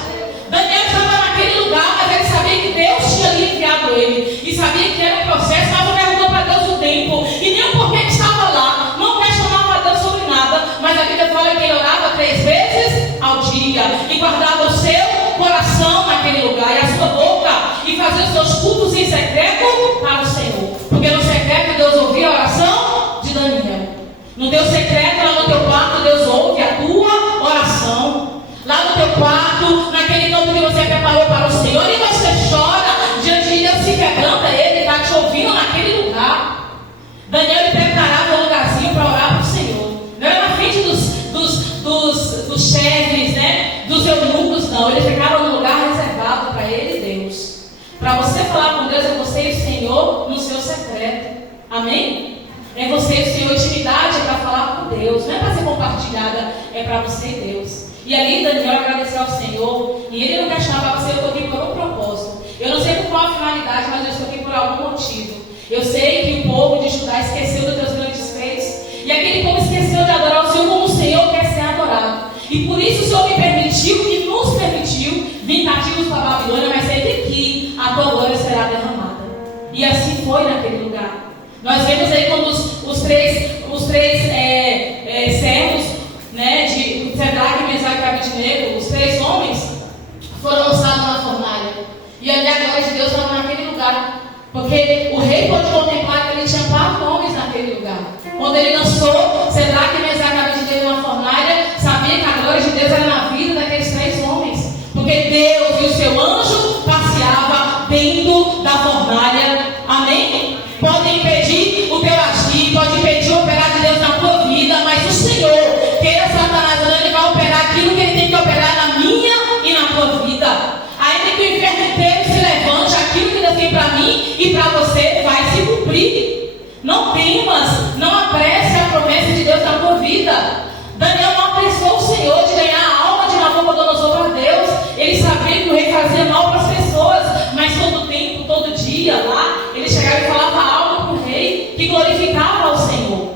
Daniel estava naquele lugar, mas ele sabia que Deus tinha ali enviado ele, e sabia que era um processo, mas não perguntou para Deus o tempo, e nem o porquê que estava lá, não questionava Deus sobre nada, mas a Bíblia fala que ele orava 3 vezes ao dia, e guardava o seu coração naquele lugar, e a sua boca, e fazia os seus cultos em secreto para o Senhor, porque no secreto Deus ouvia a oração de Daniel. No teu secreto, lá no teu quarto, Deus ouve a tua oração. Lá no teu quarto, naquele canto que você preparou para o Senhor, e você chora diante de Deus, se quebranta, Ele está te ouvindo naquele lugar. Daniel ele preparava um lugarzinho para orar para o Senhor. Não era na frente dos chefes, né? Dos eunucos, não. Ele ficava num lugar reservado para ele e Deus. Para você falar com Deus, é você e o Senhor no seu secreto. Amém? É você e o Senhor. Intimidade é para falar com Deus. Não é para ser compartilhada, é para você e Deus. E ali Daniel agradeceu ao Senhor. E ele não questionava você, eu estou aqui por um propósito. Eu não sei por qual finalidade, mas eu estou aqui por algum motivo. Eu sei que o povo de Judá esqueceu dos teus grandes feitos. E aquele povo esqueceu de adorar o Senhor como o Senhor quer ser adorado. E por isso o Senhor me permitiu e nos permitiu vir cativos para a Babilônia, mas sempre que a tua glória será derramada. E assim foi naquele lugar. Nós vemos aí quando os três servos, né, de Sedraque, Mesaque e Abednego, os 3 homens, foram lançados na fornalha. E ali a glória de Deus estava naquele lugar. Porque o rei pôde contemplar que ele tinha 4 homens naquele lugar. Quando ele lançou Sedraque, Mesaque e Abednego na fornalha, sabia que a glória de Deus era na vida daqueles 3 homens. Porque Deus e o seu anjo passeava dentro da fornalha. Amém? Pode impedir o teu agir, pode impedir o operar de Deus na tua vida, mas o Senhor, queira Satanás, ele vai operar aquilo que ele tem que operar na minha e na tua vida. Ainda que o inferno inteiro se levante, aquilo que Deus tem para mim e para você vai se cumprir. Não temas, não apresse a promessa de Deus na tua vida. Daniel não apressou o Senhor de ganhar a alma de Nabucodonosor para Deus. Ele sabia que o rei fazia mal para as pessoas, mas todo tempo, todo dia lá, ele chegava e falava algo para o rei que glorificava ao Senhor.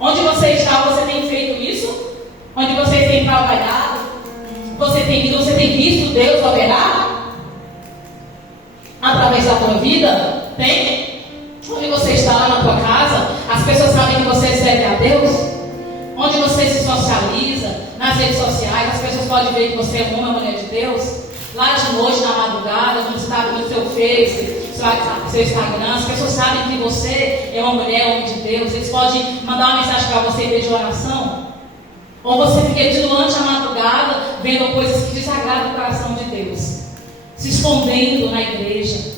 Onde você está, você tem feito isso? Onde você tem trabalhado? Você tem visto Deus operar? Através da tua vida? Tem? Onde você está lá na tua casa, as pessoas sabem que você serve a Deus? Onde você se socializa, nas redes sociais, as pessoas podem ver que você é uma mulher de Deus? Lá de noite, na madrugada, no seu Face, seu Instagram, as pessoas sabem que você é uma mulher, homem de Deus. Eles podem mandar uma mensagem para você em vez de oração? Ou você fica durante a madrugada vendo coisas que desagradam o coração de Deus, se escondendo na igreja,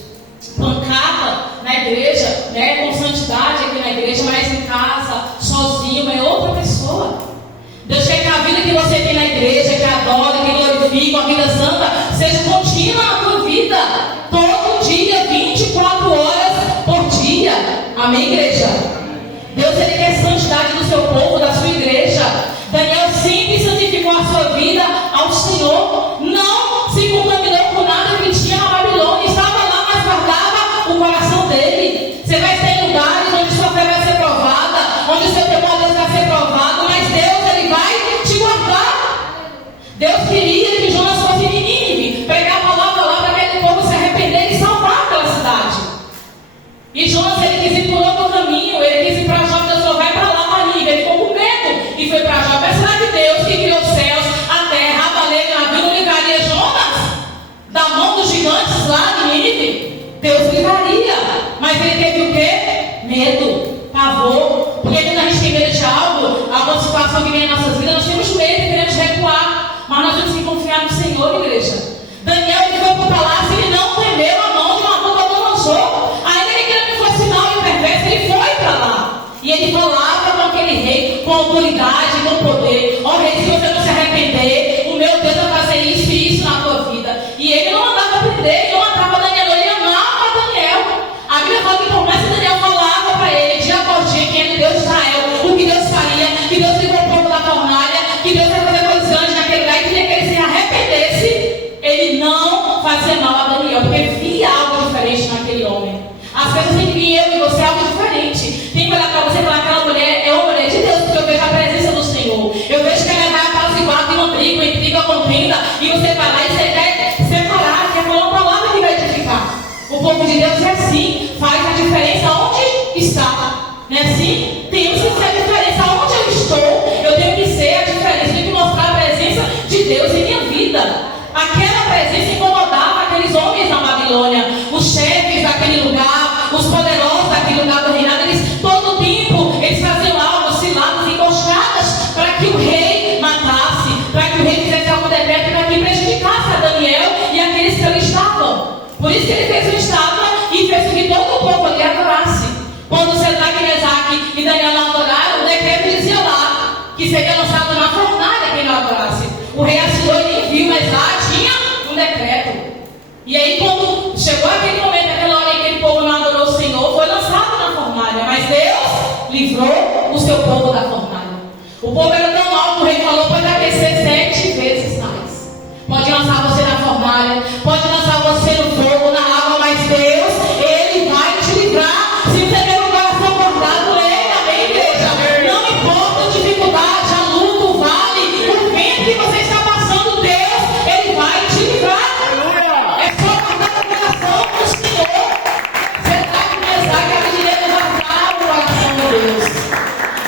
pancada na igreja, né, com santidade aqui na igreja, mas em casa, sozinho, é outra pessoa. Deus quer que a vida que você tem na igreja, que adora, que glorifica, uma vida santa, seja contínua na tua vida, todo dia, 24 horas por dia. Amém, igreja? Deus, ele quer santidade do seu povo, da sua igreja. Daniel sempre santificou a sua vida ao Senhor, não se contaminou com nada que tinha na Babilônia, estava lá, mas guardava o coração dele. Você vai ter lugares onde sua fé vai ser provada, onde o seu temor a Deus vai ser provado, mas Deus, ele vai te guardar. Deus queria que Jonas fosse em Nínive, pregar a palavra lá para aquele povo se arrepender e salvar aquela cidade. E Jonas, ele quis ir por outro caminho, ele quis ir para Jope, Deus falou, vai para lá, para Nínive. Ele ficou com medo e foi para Jope. Mas será que Deus, que criou os céus, a terra, a baleia, o navio, não livraria Jonas da mão dos gigantes lá de Nínive? Deus livraria, mas ele teve o quê? Medo, pavor. Porque quando a gente tem medo de algo, alguma situação que vem em nossas vidas, nós temos medo e queremos recuar, mas nós temos que confiar contenda, e você vai lá e você quer separar, quer falar uma palavra que vai edificar. O povo de Deus é assim, faz a diferença onde está. Não é assim? Temos que ser a diferença onde eu estou, eu tenho que ser a diferença, eu tenho que mostrar a presença de Deus em minha vida. Aquela presença incomodava aqueles homens da Babilônia, os chefes daquele lugar, os poderosos daquele lugar do reinado, eles todo o tempo, eles faziam algo, ciladas, emboscadas, para que o rei matasse, para que o rei fizesse algum decreto, para que prejudicasse a Daniel e aqueles que ali estavam. Por isso que ele fez uma estátua e fez com que todo o povo ali adorasse. Quando Sadraque, Mesaque e Daniel não adoraram, o decreto dizia lá que seria lançado na fornalha quem não adorasse. O rei assinou e nem viu, mas lá tinha um decreto. E aí quando chegou aquele momento, aquela hora em que aquele povo não adorou o Senhor, foi lançado na fornalha. Mas Deus livrou o seu povo da fornalha. O povo era tão mal que o rei falou: pode aquecer 7 vezes mais. Pode lançar você na fornalha, pode lançar você no fogo, na água, mas Deus, Ele vai te livrar. Se você tem um coração cortado, leia, amém, igreja. Não importa a dificuldade, a luta, o vale, o vento que você está passando, Deus, Ele vai te livrar. É só guardar o coração do Senhor. Você está começando a direito guardar o coração de Deus.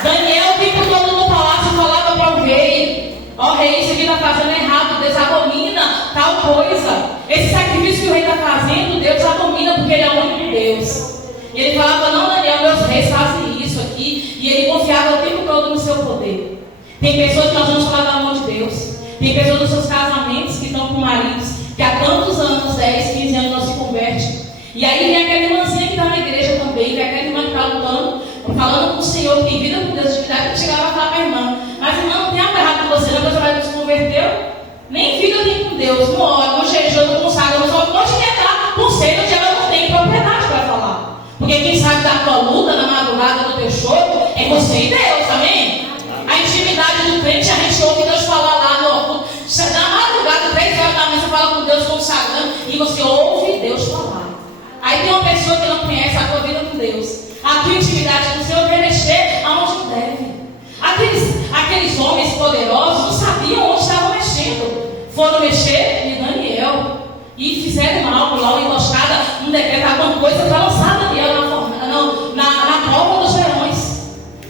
Daniel, o tempo todo no palácio, falava para o rei: ó rei, isso aqui está fazendo errado, Deus abomina tal coisa. Esse sacrifício que o rei está fazendo, Deus abomina, porque Ele é o único Deus. E ele falava: não, Daniel, meus reis fazem isso aqui. E ele confiava o tempo todo no seu poder. Tem pessoas que nós vamos falar do amor de Deus. Tem pessoas nos seus casamentos que estão com maridos que há tantos anos, 10, 15 anos, não se converte. E aí vem aquela irmãzinha que está na igreja também, vem aquela irmã que está lutando, falando com o Senhor, que tem vida com Deus, atividade, que chegava a falar para a irmã: mas irmã, não tem algo errado com você, não, porque seu marido se converteu. Nem vida tem com Deus, não ora, não jejum, não consagra, não só pode tentar conselho onde ela não tem propriedade para falar. Porque quem sabe da tua luta, na madrugada, do teu choro, é você e Deus, amém? A intimidade do crente, a gente ouve Deus falar lá no na madrugada, 3 horas da manhã, você fala com Deus consagrando, e você ouve Deus falar. Aí tem uma pessoa que não conhece a tua vida com Deus, a tua intimidade com o Senhor, vai mexer aonde não deve. Aqueles homens poderosos não sabiam onde estavam mexendo. Foram mexer em Daniel e fizeram algo lá, uma emboscada, um decreto, alguma coisa para lançar Daniel na prova dos leões.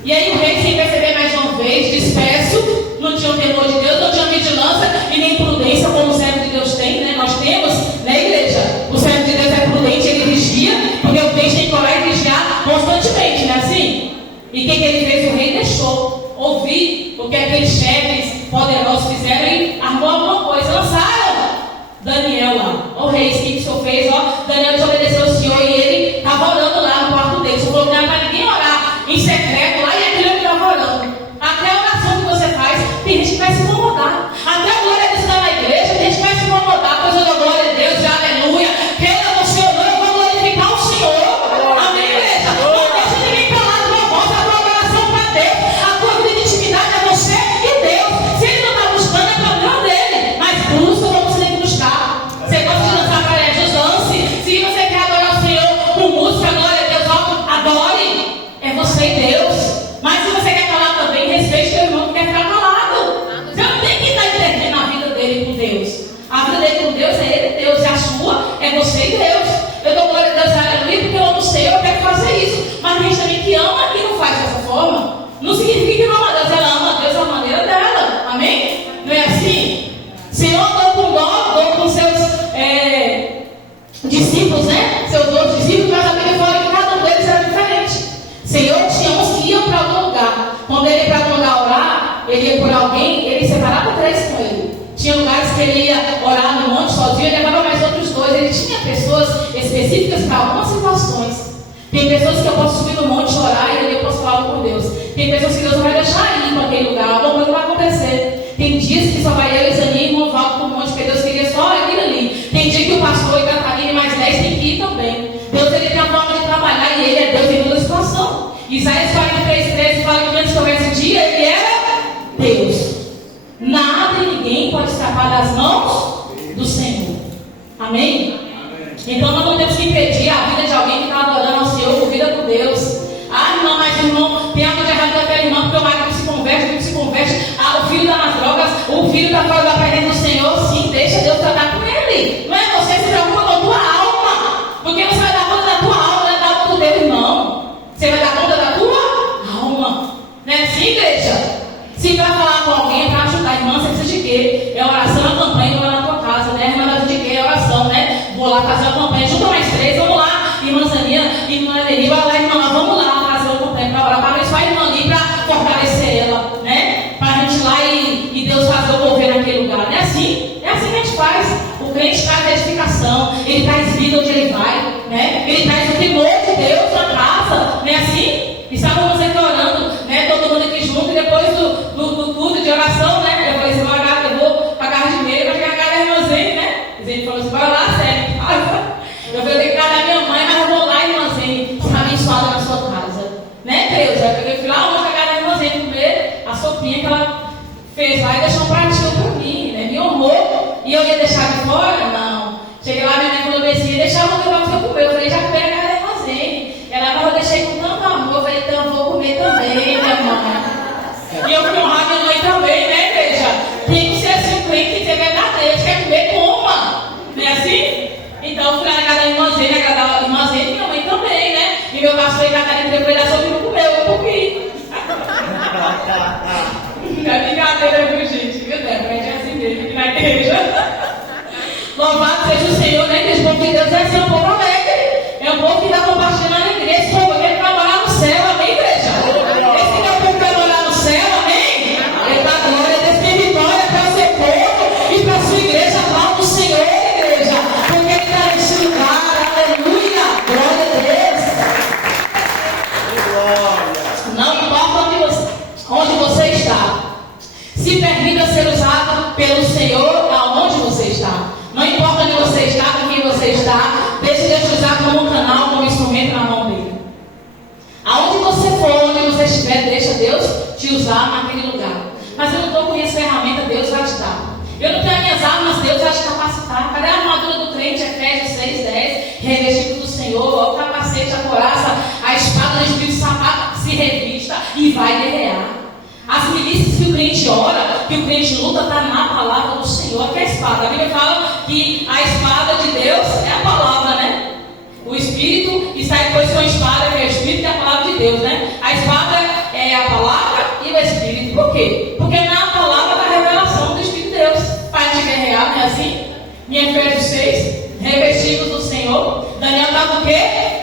E aí o rei, sem perceber mais uma vez, disperso, não tinha o temor de Deus, não tinha vigilância e nem prudência, como o servo de Deus tem, né? Nós temos, né, igreja? O servo de Deus é prudente, ele vigia, porque o crente tem que orar e vigiar constantemente, não é assim? E o que ele fez? O rei deixou ouvir o que aqueles chefes poderosos fizeram e armou alguma coisa, lançaram Daniel lá. Ó rei, o que o senhor fez? Ó, Daniel desobedeceu ao Senhor e ele estava orando lá no quarto dele. O senhor falou que não era para ninguém orar em secreto lá, e aquele homem estava orando. Até a oração que você faz, tem gente que vai se incomodar. Até a glória de Deus está na igreja, tem gente que vai se incomodar. Pois eu dou glória a Deus, e aleluia. Queira você ou não, eu vou glorificar o Senhor. Amém, igreja? Não deixa ninguém falar a tua voz, a tua oração para Deus. A tua vida de intimidade é você e Deus. Se ele não está buscando, é problema dele. Mas busca como você tem que buscar. Você gosta de dançar para Jesus, dance. Se você quer adorar o Senhor com música, glória a Deus, adore. É você e Deus. Mas se você quer calar também, respeite teu irmão que quer ficar calado. Você não tem que estar interferindo na vida dele com Deus. A vida dele com Deus é ele e Deus. E a sua é você e Deus. Eu dou glória a Deus, aleluia, porque eu amo o Senhor, eu quero fazer isso. Mas tem gente também que ama e não faz dessa forma. Não significa que não ama Deus. Ela ama Deus à maneira dela. Amém? Não é assim? Senhor, dou com seus discípulos, né? Seus 12 discípulos, mas a Bíblia fala que cada um deles era diferente. Senhor tinha uns que iam para algum lugar. Quando ele ia para algum lugar orar, ele ia por alguém, ele separava 3 com ele. Tinha lugares que ele ia orar no monte sozinho, ele levava mais outros 2. Ele tinha pessoas específicas para algumas situações. Tem pessoas que eu posso subir no monte, orar, e eu posso falar com Deus. Tem pessoas que Deus não vai deixar ir para aquele lugar, alguma coisa vai acontecer. Tem dias que só vai eu e Zaninha e irmão Valdo para o monte, porque Deus queria só aquilo ali. Tem dia que o pastor e Catarina e mais 10 tem que ir também. Deus, ele tem a forma de trabalhar e ele é Deus em toda situação. Isaías 43:13 fala que antes que houvesse um dia, ele era Deus. Nada e ninguém pode escapar das mãos do Senhor. Amém? Então nós não temos que impedir a vida de alguém que está adorando ao Senhor por vida com Deus. Ah, irmão, mas irmão, tem algo de errado com aquele irmão, porque o marido se converte, o filho se converte, o filho está nas drogas, o filho está fora da presença do Senhor. lá fazer uma campanha, junta mais 3, vamos lá, irmã Zaninha, irmã Eleni, vai lá, irmã lá, vamos lá fazer uma campanha para orar, para abençoar a irmã ali, para fortalecer ela, né? Para a gente ir lá e Deus fazer o mover naquele lugar. Não é assim? É assim que a gente faz. O crente traz edificação, ele traz vida onde ele vai, né? Ele traz o temor de Deus na casa, não é assim? E estávamos aqui orando, né? Todo mundo aqui junto, e depois do culto de oração, né? Eu falei assim, eu vou para a casa de meio, para chegar a casa da irmãzinha, né? Ele falou assim, vai lá, sério. Eu falei, casa da minha mãe, mas eu vou lá, irmãzinha, está abençoada na sua casa. Né, Deus? Eu fui lá, vou pegar a irmãzinha comer a sopinha que ela fez lá e deixou um pratinho para mim, né? Me honrou. E eu ia deixar de fora? Não. Cheguei lá, minha mãe falou assim, deixava o que eu comer. Eu falei, já pega a irmãzinha. Ela falou, eu deixei com tanto amor. Eu falei, então eu vou comer também, minha mãe. E eu fui honrar minha mãe também, né, igreja? Tem que ser assim, o crente tem que ser verdadeiro. Você quer comer, coma. Não é assim? Então eu fui lá na casa da irmãzinha, agradar a irmãzinha e minha mãe também, né? E meu pastor e Catarina entregou ele sobre não comeu, eu comi. É brincadeira, viu, gente? Viu, Débora? É assim mesmo aqui na igreja. Louvado seja o Senhor, né? Que esse povo de Deus é assim, um povo alegre. É um povo que está compartilhando a alegria. Esse povo aqui vai morar no céu, amém, igreja? Esse que é o povo que vai morar no céu, amém? Ele dá glória, Deus tem vitória para o seu povo e para a sua igreja, lá do Senhor, igreja. Porque Ele está nesse lugar, aleluia, glória a Deus. Não importa onde você está, se permita ser usado pelo Senhor aonde você está. Não importa onde você está, com quem você está, deixe Deus te usar como um canal, como instrumento na mão dele. Aonde você for, onde você estiver, deixa Deus te usar naquele lugar. Mas eu não estou com minhas ferramentas, Deus vai te dar. Eu não tenho as minhas armas, Deus vai te capacitar. Cadê a armadura do crente? Efésios 6:10, revestido do Senhor, o capacete, a coraça, a espada do Espírito Santo, se revista e vai guerrear. As milícias que o crente ora, que o crente luta, está na palavra do Senhor, que é a espada. A Bíblia fala que a espada de Deus é a palavra, né? O Espírito está depois com a espada, que é o Espírito e a palavra de Deus, né? A espada é a palavra e o Espírito. Por quê? Porque na palavra da revelação do Espírito de Deus. Para te guerrear, não é assim? Em Efésios 6, revestidos do Senhor. Daniel estava o quê?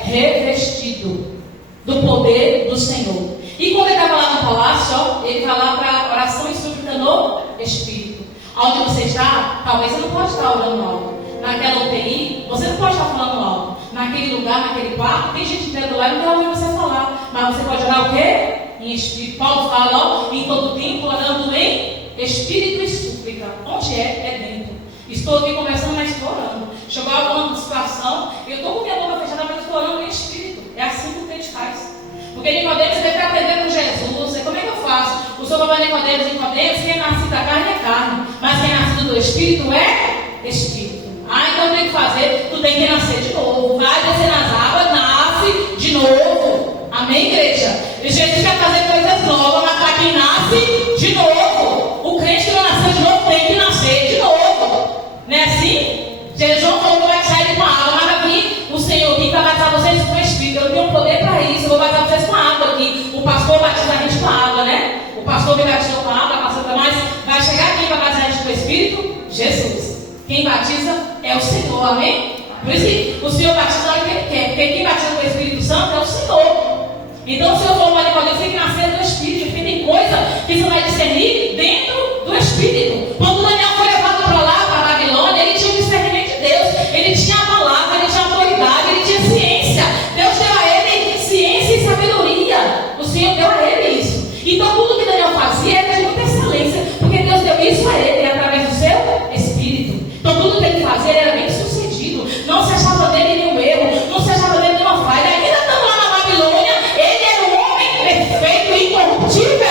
Revestido do poder do Senhor. E quando ele estava lá no palácio, ó, ele vai lá para oração e súplica no Espírito. Onde você está, talvez você não pode estar orando algo. Naquela UTI, você não pode estar falando algo. Naquele lugar, naquele quarto, tem gente dentro lá e não quer ouvir você falar. Mas você pode orar o quê? Em Espírito. Paulo fala, ó, em todo tempo, orando em Espírito e súplica. Onde é? É dentro. Estou aqui conversando, mas estou orando. Chegou alguma situação, eu estou com minha boca fechada, mas estou orando em Espírito. É assim que o crente faz. Porque Nicodemos, você deve aprender com Jesus. Como é que eu faço? O Senhor vai Nicodemos, quem é nascido da carne é carne. Mas quem é nascido do Espírito é Espírito. Então tem que fazer, tu tem que nascer de novo. Vai descer nas águas, nasce de novo. Amém, igreja? E Jesus quer fazer coisas novas, mas para quem nasce de novo. O crente que não nasceu de novo tem que nascer de novo. Não é assim? Jesus falou que vai sair com a água, mas aqui o Senhor aqui vai batizar vocês com o Espírito. Eu tenho poder para isso, eu vou batizar vocês com a água aqui. O pastor batiza a gente com a água, né? O pastor me batizou com a água, a pastora, mas vai chegar quem vai batizar a gente com o Espírito? Jesus. Quem batiza é o Senhor, amém? Por isso que o Senhor batiza o que Ele quer, porque quem batiza com o Espírito Santo é o Senhor. Então o Senhor falou para Nicodemos, tem que nascer do Espírito, porque tem coisa que você vai discernir dentro do Espírito. Quando Daniel foi levado para lá, para a Babilônia, ele tinha o discernimento de Deus, ele tinha a palavra, ele tinha a autoridade, ele tinha ciência. Deus deu a ele ciência e sabedoria. O Senhor deu a ele isso. Então tudo que Daniel fazia era de muita excelência, porque Deus deu isso a ele através do seu Espírito. Então tudo que ele fazia era bem sucedido. Não se achava dele nenhum erro, não se achava dele nenhuma falha. Ainda estamos lá na Babilônia, ele era um homem perfeito e incorruptível.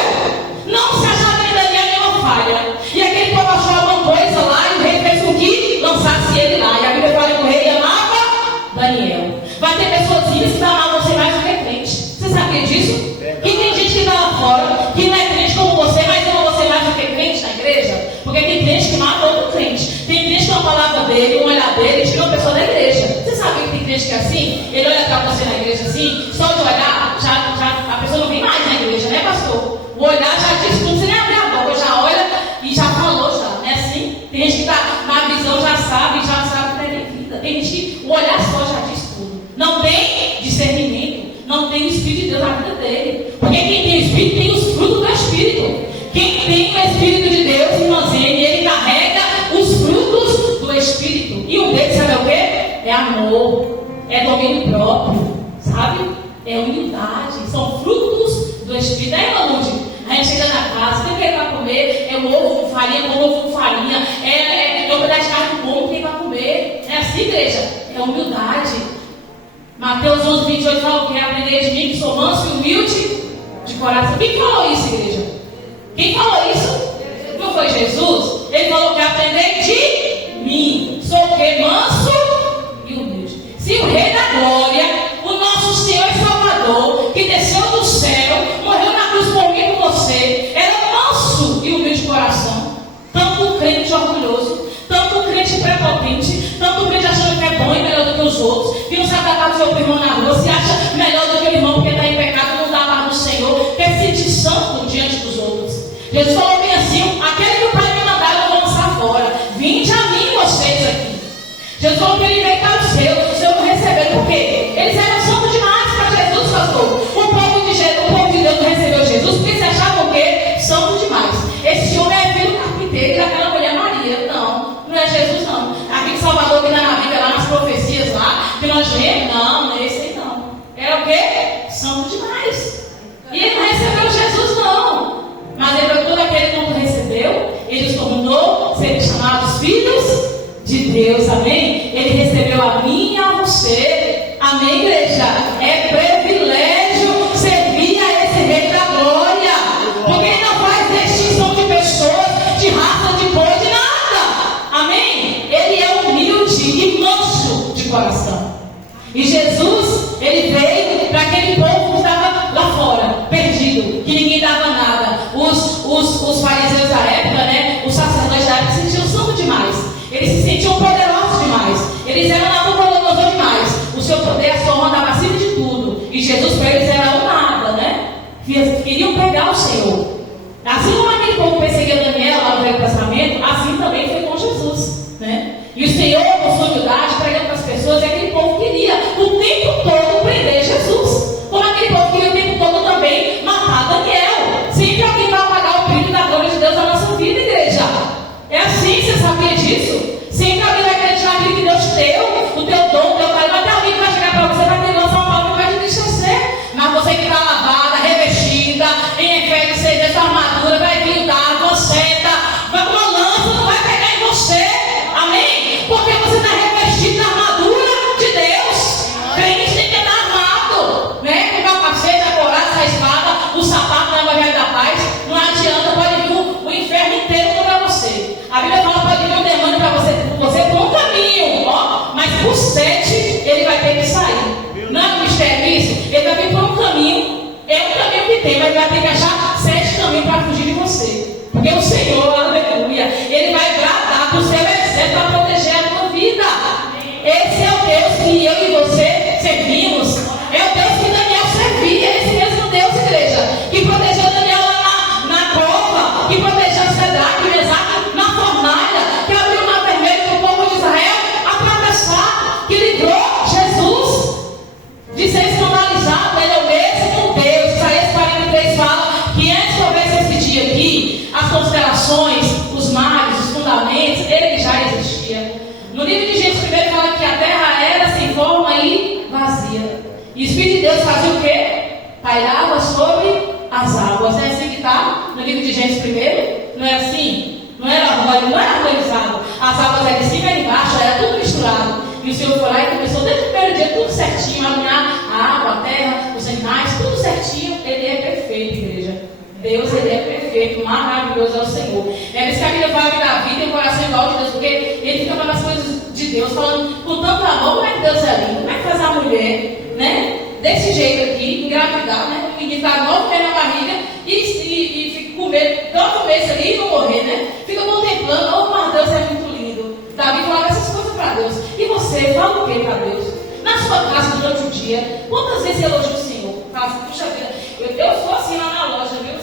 Não se achava em Daniel nenhuma falha. E aquele povo achou alguma coisa lá e o rei fez com que lançasse ele lá. E a Bíblia fala que o rei amava Daniel. Vai ter pessoas que amam você mais do que crente. Você sabia disso? Que tem gente que está lá fora, que não é crente como você, mas ama você mais do que crente na igreja. Porque tem crente que mata outro crente. Tem crente que é uma palavra dele, um olhar dele, tira uma pessoa da igreja. Você sabe que tem crente que é assim? Ele olha para você na igreja assim, só de olhar, já a pessoa não vem mais na igreja, né, pastor? O olhar já diz tudo, você nem abre a boca, já olha e já falou já, não é assim? Tem gente que está na visão, já sabe que tem vida. Tem gente que amor, é domínio próprio, sabe? É humildade, são frutos do Espírito. Aí, Malude, a gente chega na casa, o que ele vai comer? É o ovo com farinha, é o pedaço de carne bom, quem vai comer? É assim, igreja? É humildade. Mateus 11, 28 fala o que? Aprender de mim, que sou manso e humilde de coração. Quem falou isso, igreja? Quem falou isso? Não foi Jesus? Ele falou que aprender de mim. Sou o que? Manso e humilde. Se o Rei da Glória, o nosso Senhor e Salvador, que desceu do céu, morreu na cruz por mim e por você, era manso e humilde de coração. Tanto um crente orgulhoso, tanto um crente prepotente, tanto um crente achando que é bom e melhor do que os outros, que não sabe tratar do seu irmão na rua, se acha melhor do que o irmão porque está em pecado, não dá a paz do Senhor, quer se sentir santo diante dos outros. Jesus falou bem assim: aquele que o Pai me mandar, eu vou lançar fora. Vinde a mim, vocês aqui. Jesus falou que ele veio para os seus não receberam. Por quê? Eles eram santos demais para Jesus, pastor. O povo de Deus não recebeu Jesus porque se achavam o quê? Santo demais. Esse homem é filho carpinteiro e daquela mulher Maria. Não é Jesus, não. Aqui em Salvador, que na Bíblia, lá nas profecias lá, que nós lemos, não é esse aí, não. Era o quê? Santo demais. E ele não recebeu Jesus, não. Mas ele, todo aquele que não recebeu, ele os tornou serem chamados filhos de Deus, amém? Ele recebeu a mim e a você, amém, igreja? É privilégio servir a esse Rei da Glória, porque ele não faz distinção de pessoas, de raça, de cor, de nada, amém? Ele é humilde e manso de coração. E Jesus, ele veio para aquele povo que estava lá fora, perdido, que ninguém dava nada. Os fariseus da época, né, os sacerdotes da época se sentiam santos demais. Eles se sentiam poderosos demais. Eles eram Nabucodonosor demais. O seu poder, a sua mão estava acima de tudo. E Jesus para eles era o nada, né? Queriam pegar o Senhor. Assim como aquele povo perseguia Daniel lá no Velho Testamento, assim também foi com Jesus, né? E o Senhor, com sua humildade, pregando para as pessoas, e aquele povo queria o tempo todo prender Jesus. Como aquele povo queria o tempo todo também matar Daniel. Sempre alguém vai apagar o brilho da glória de Deus na nossa vida, igreja. É assim, você sabia disso? Sempre alguém vai acreditar naquilo que Deus te deu, o teu dom, o teu talento. Até alguém que vai chegar para você, vai ter lançar uma palavra e vai te entristecer. Mas você que está lavada, revestida, em Efésios 6, essa armadura, vai blindar, com seta, uma lança não vai pegar em você. Amém? Porque você está revestido da armadura de Deus. Crente tem que estar armado, né? Com o capacete, a coraça, a espada, o sapato da evangelho da paz. Não adianta, pode vir o inferno inteiro contra você. A Bíblia fala que pode vir um demônio para você por um caminho, ó, mas por 7 ele vai ter que sair. Não é um mistério isso? Ele vai vir por um caminho, é um caminho que tem, mas ele vai ter que achar 7 caminhos para fugir de você. Porque o Senhor, aleluia, ele vai bradar para o seu exército para proteger a tua vida. Esse é o Deus que eu e você servimos. É o Deus que Daniel servia, esse mesmo Deus, igreja, que protegeu Daniel lá na cova, que protegeu Sadraque, Mesaque na fornalha, que abriu o mar vermelho para o povo de Israel atravessar, que livrou Jesus de ser escandalizado. Ele é o mesmo Deus. Isaías 43 fala que antes que houvesse esse dia aqui, as constelações, os mares, os fundamentos, ele já existia. No livro de Gênesis 1 fala que a terra era sem forma e vazia. E o Espírito de Deus fazia o quê? Pairava sobre as águas. Não é assim que está no livro de Gênesis 1? Não é assim? Não era harmonizado. As águas eram em cima e embaixo, era tudo misturado. E o Senhor foi lá e começou desde o primeiro dia tudo certinho, a alinhar a água, a terra, os animais, tudo certinho. Ele é perfeito, igreja. Deus, ele é perfeito, maravilhoso é o Senhor. É por isso que a Bíblia fala que Davi tem um coração igual de Deus, porque ele fica falando as coisas de Deus, falando com tanto amor. Como é que Deus é lindo? Como é que faz a mulher, né? Desse jeito aqui, engravidar, né? O menino está 9 meses na barriga e fica com medo, 9 meses ali e não morrer, né? Fica contemplando, oh, mas Deus é muito lindo. Davi falava essas coisas para Deus. E você, fala o que para Deus? Na sua casa durante o dia, quantas vezes você elogia o Senhor? Fala assim, puxa vida, eu sou assim lá na loja, viu?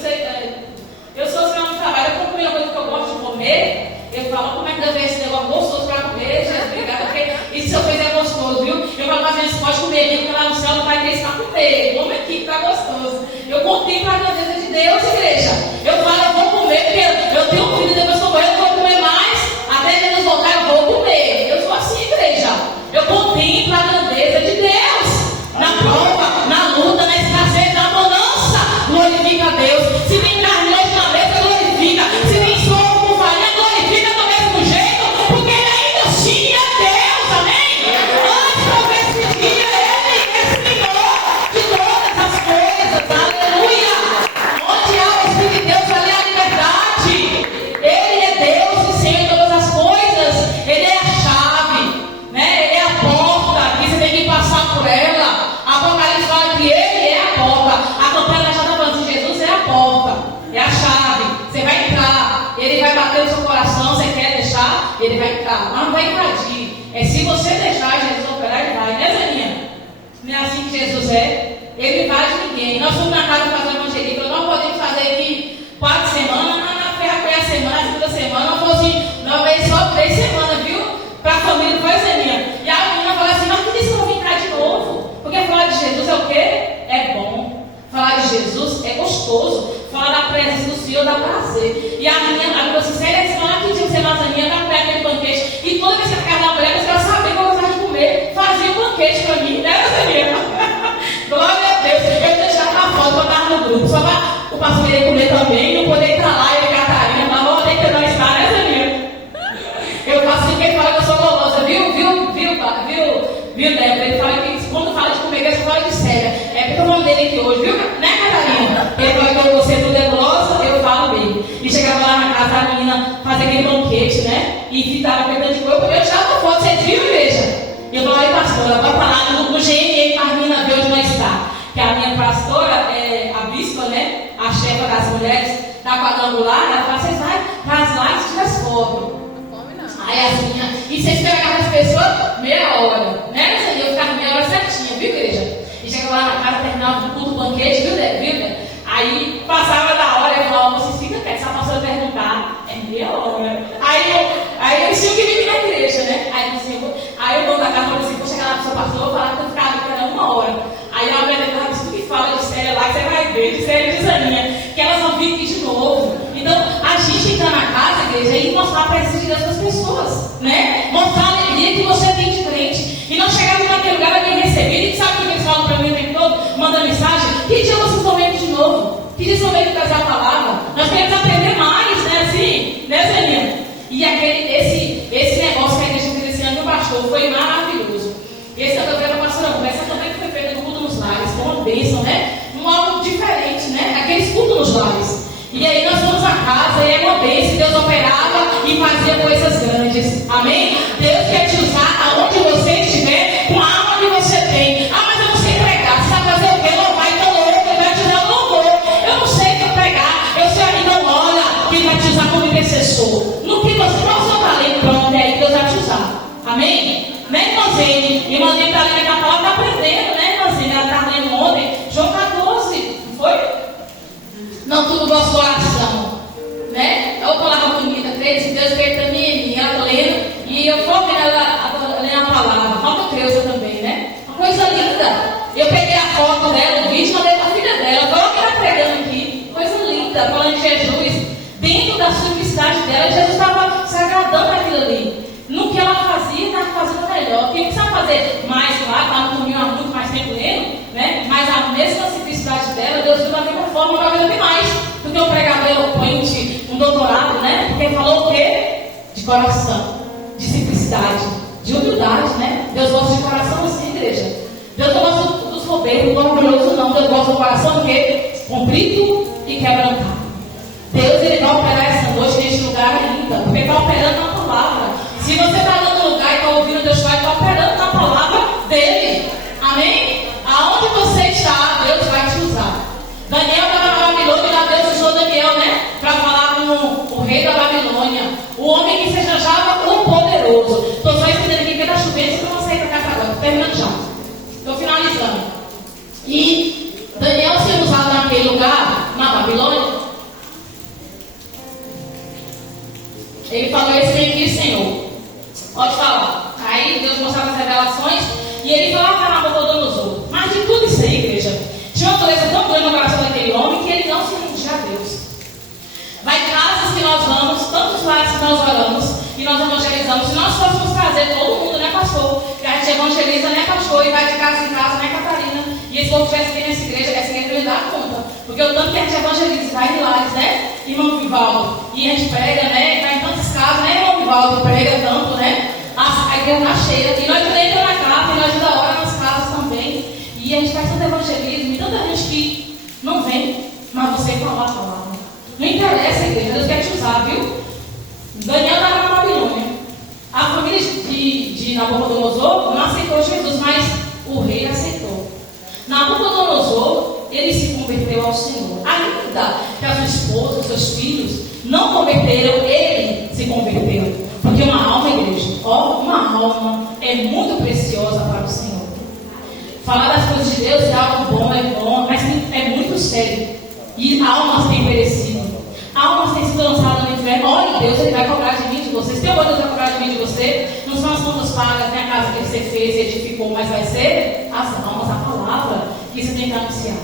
Eu sou assim lá no trabalho, eu compro uma coisa que eu gosto de comer, eu falo como é que deve ser esse negócio gostoso para comer, Jesus, obrigada, porque isso que eu fiz é gostoso, viu? Eu falo, mas gente, pode comer, porque lá no céu não vai ter isso para comer, come aqui que tá gostoso. Eu contemplo a grandeza de Deus, igreja. Eu falo, eu vou comer, porque eu tenho um filho, depois que eu morrer, eu vou comer mais, até Jesus voltar, eu vou comer. Eu sou assim, igreja. Eu contemplo coração, você quer deixar, ele vai entrar, mas não vai invadir. É se você deixar Jesus operar, ele vai, né, Zaninha? Não é assim que Jesus é? Ele não invade ninguém. Nós fomos na casa fazer evangélica, nós não podemos fazer aqui 4 semanas, na ferra semana, na segunda semana, não fosse, não, é só 3 semanas, viu? Para a família, foi, Zaninha? E a menina fala assim, mas que disse que eu vim entrar de novo? Porque falar de Jesus é o quê? É bom. Falar de Jesus é gostoso. Falar da presença do Senhor dá prazer. E a menina falou assim, sério, semana que tinha que ser lasanha, dá pra aquele banquete. E toda vez que ela ficava na mulher, ela sabia que eu gostava de comer. Fazia um banquete pra mim, né, Zaninha? Glória a Deus. Eu deixava na foto, botava no grupo. Só para o pastor querer comer também, não poder entrar lá e Catarina, mas vamos ter que não estar, né, Zaninha? Eu faço assim, quem fala que eu sou golosa, viu, Débora? Ele fala que quando fala de comer, ele fala de séria. É porque eu vou dele aqui hoje, viu, né, Catarina? Ele fala que você tudo é golosa, eu falo dele. E chegava lá na casa, a menina fazia aquele banquete, né? E ficava pegando de corpo, eu tirava foto, você viu, igreja? E eu falei, pastora, vai falar no GNE para a menina ver onde nós está. Que a minha pastora, a bispa, né? A chefa das mulheres da quadrangular, ela fala, vocês vai para as lives e as fotos. Aí assim, e vocês pegavam as pessoas meia hora, né? Eu ficava meia hora certinha, viu, igreja? E chegava lá na casa, terminava o culto, o banquete, viu? Aí passava da hora, eu falava, vocês ficam quietos, se a pastora perguntar, é meia hora. Aí eu tinha que vir na igreja, né? Aí o dono da casa falou assim, vou chegar lá pro seu pastor, vou falar que eu ficava aqui 1 hora. Aí a mulher dela disse, tu que fala de série lá, que você vai ver, de série de Zaninha, que elas vão vir aqui de novo. Então, a gente entra na casa, igreja, e mostrar a presença de Deus para as pessoas, né? Mostrar a alegria que você tem de crente. E nós chegamos naquele lugar, alguém recebido, e sabe o que eles falam para mim o tempo todo? Manda mensagem, que dia vocês vão ver de novo? Que dia vocês vão ver de trazer a palavra? Nós queremos aprender mais, né? Assim, né, Zaninha? E esse negócio que a igreja fez esse ano no pastor foi maravilhoso. Esse ano eu vejo a pastora Essa também foi feita no culto nos lares, com uma bênção, né? Algo diferente, né? Aqueles cultos nos lares. E aí nós vamos à casa e é uma bênção, Deus operava e fazia coisas grandes. Amém? Deus quer te usar aonde você estiver, com a alma que você tem. Ah, mas eu não sei pregar. Você sabe fazer o quê? Louvar, então louco, ele vai te usar no louvor. Eu não sei pregar, eu sei, então olha, que ele vai te usar como intercessor. No que você não seu talento, pronto, é aí que Deus vai te usar. Amém? Né, irmãzinha? Irmãzinha está lendo a palavra, está aprendendo, né, irmãzinha? Ela está lendo ontem, João 14, não foi? Não tudo o vosso coração, né? Eu palavra bonita, creio, Deus fez para mim, ela está lendo, e eu vou ver ela lendo a palavra, falta Creuza também, né? Uma coisa linda. Eu peguei a foto dela, o vídeo, mandei para a filha dela, agora que ela pregando aqui, coisa linda, falando de Jesus, dentro da simplicidade dela, Jesus estava se agradando naquilo ali. No que ela fazia, estava fazendo melhor. Quem precisa fazer mais, claro, ela não dormiu há muito mais tempo lendo, né? Mas a mesma simplicidade dela, Deus viu da mesma forma para ver mais do que um pregador eloquente, um doutorado, né? Porque falou o quê? De coração, de simplicidade, de humildade, né? Deus gosta de coração assim, igreja. Deus não gosta dos soberbos, do orgulhoso, não. Deus gosta do coração do quê? Comprido e quebrantado. Deus, ele vai operar essa noite neste lugar ainda, porque está operando na palavra. Se você está dando lugar e está ouvindo Deus, vai estar operando na palavra dele. Amém? Aonde você está, Deus vai te usar. Daniel estava na Babilônia e Deus usou Daniel, né? Para falar com o rei da Babilônia. O homem que se achava o poderoso. Estou só entendendo aqui que está chovendo, então eu vou sair para casa agora. Estou terminando já. Estou finalizando. E Daniel sendo usado naquele lugar, na Babilônia, ele falou esse aqui, Senhor. Pode falar. Aí Deus mostrava as revelações e ele falava para Nabucodonosor. Mas de tudo isso aí, igreja, tinha uma dureza tão grande no coração daquele homem que ele não se rendia a Deus. Vai casas que nós vamos, tantos lares que nós oramos e nós evangelizamos. Se nós fôssemos trazer todo mundo, né, pastor? Que a gente evangeliza, né, pastor? E vai de casa em casa, né, Catarina? E esse povo tivesse aqui nessa igreja me dá conta. Porque o tanto que a gente evangeliza, vai em lares, né, irmão Vivaldo? E a gente prega, né? Vai em tantas casas, né, irmão Vivaldo? Prega tanto, né? A igreja está cheia. E nós entramos na casa e nós ainda ora nas casas também. E a gente faz tanto evangelismo e tanta gente que não vem, mas você fala a palavra. Não interessa, igreja, Deus quer te usar, viu? Daniel estava na Babilônia. A família de Nabucodonosor não aceitou Jesus, mas o rei aceitou. Nabucodonosor, ele se converteu ao Senhor. Ainda que a sua esposa, os seus filhos não converteram, ele se converteu. E almas têm perecido. Almas têm sido lançadas no inferno. Olha, Deus, Ele vai cobrar de mim, de vocês. Tem alguma coisa vai cobrar de mim, de você? Não são as contas pagas, nem a casa que você fez e edificou, mas vai ser as almas, a palavra que você tem que anunciar.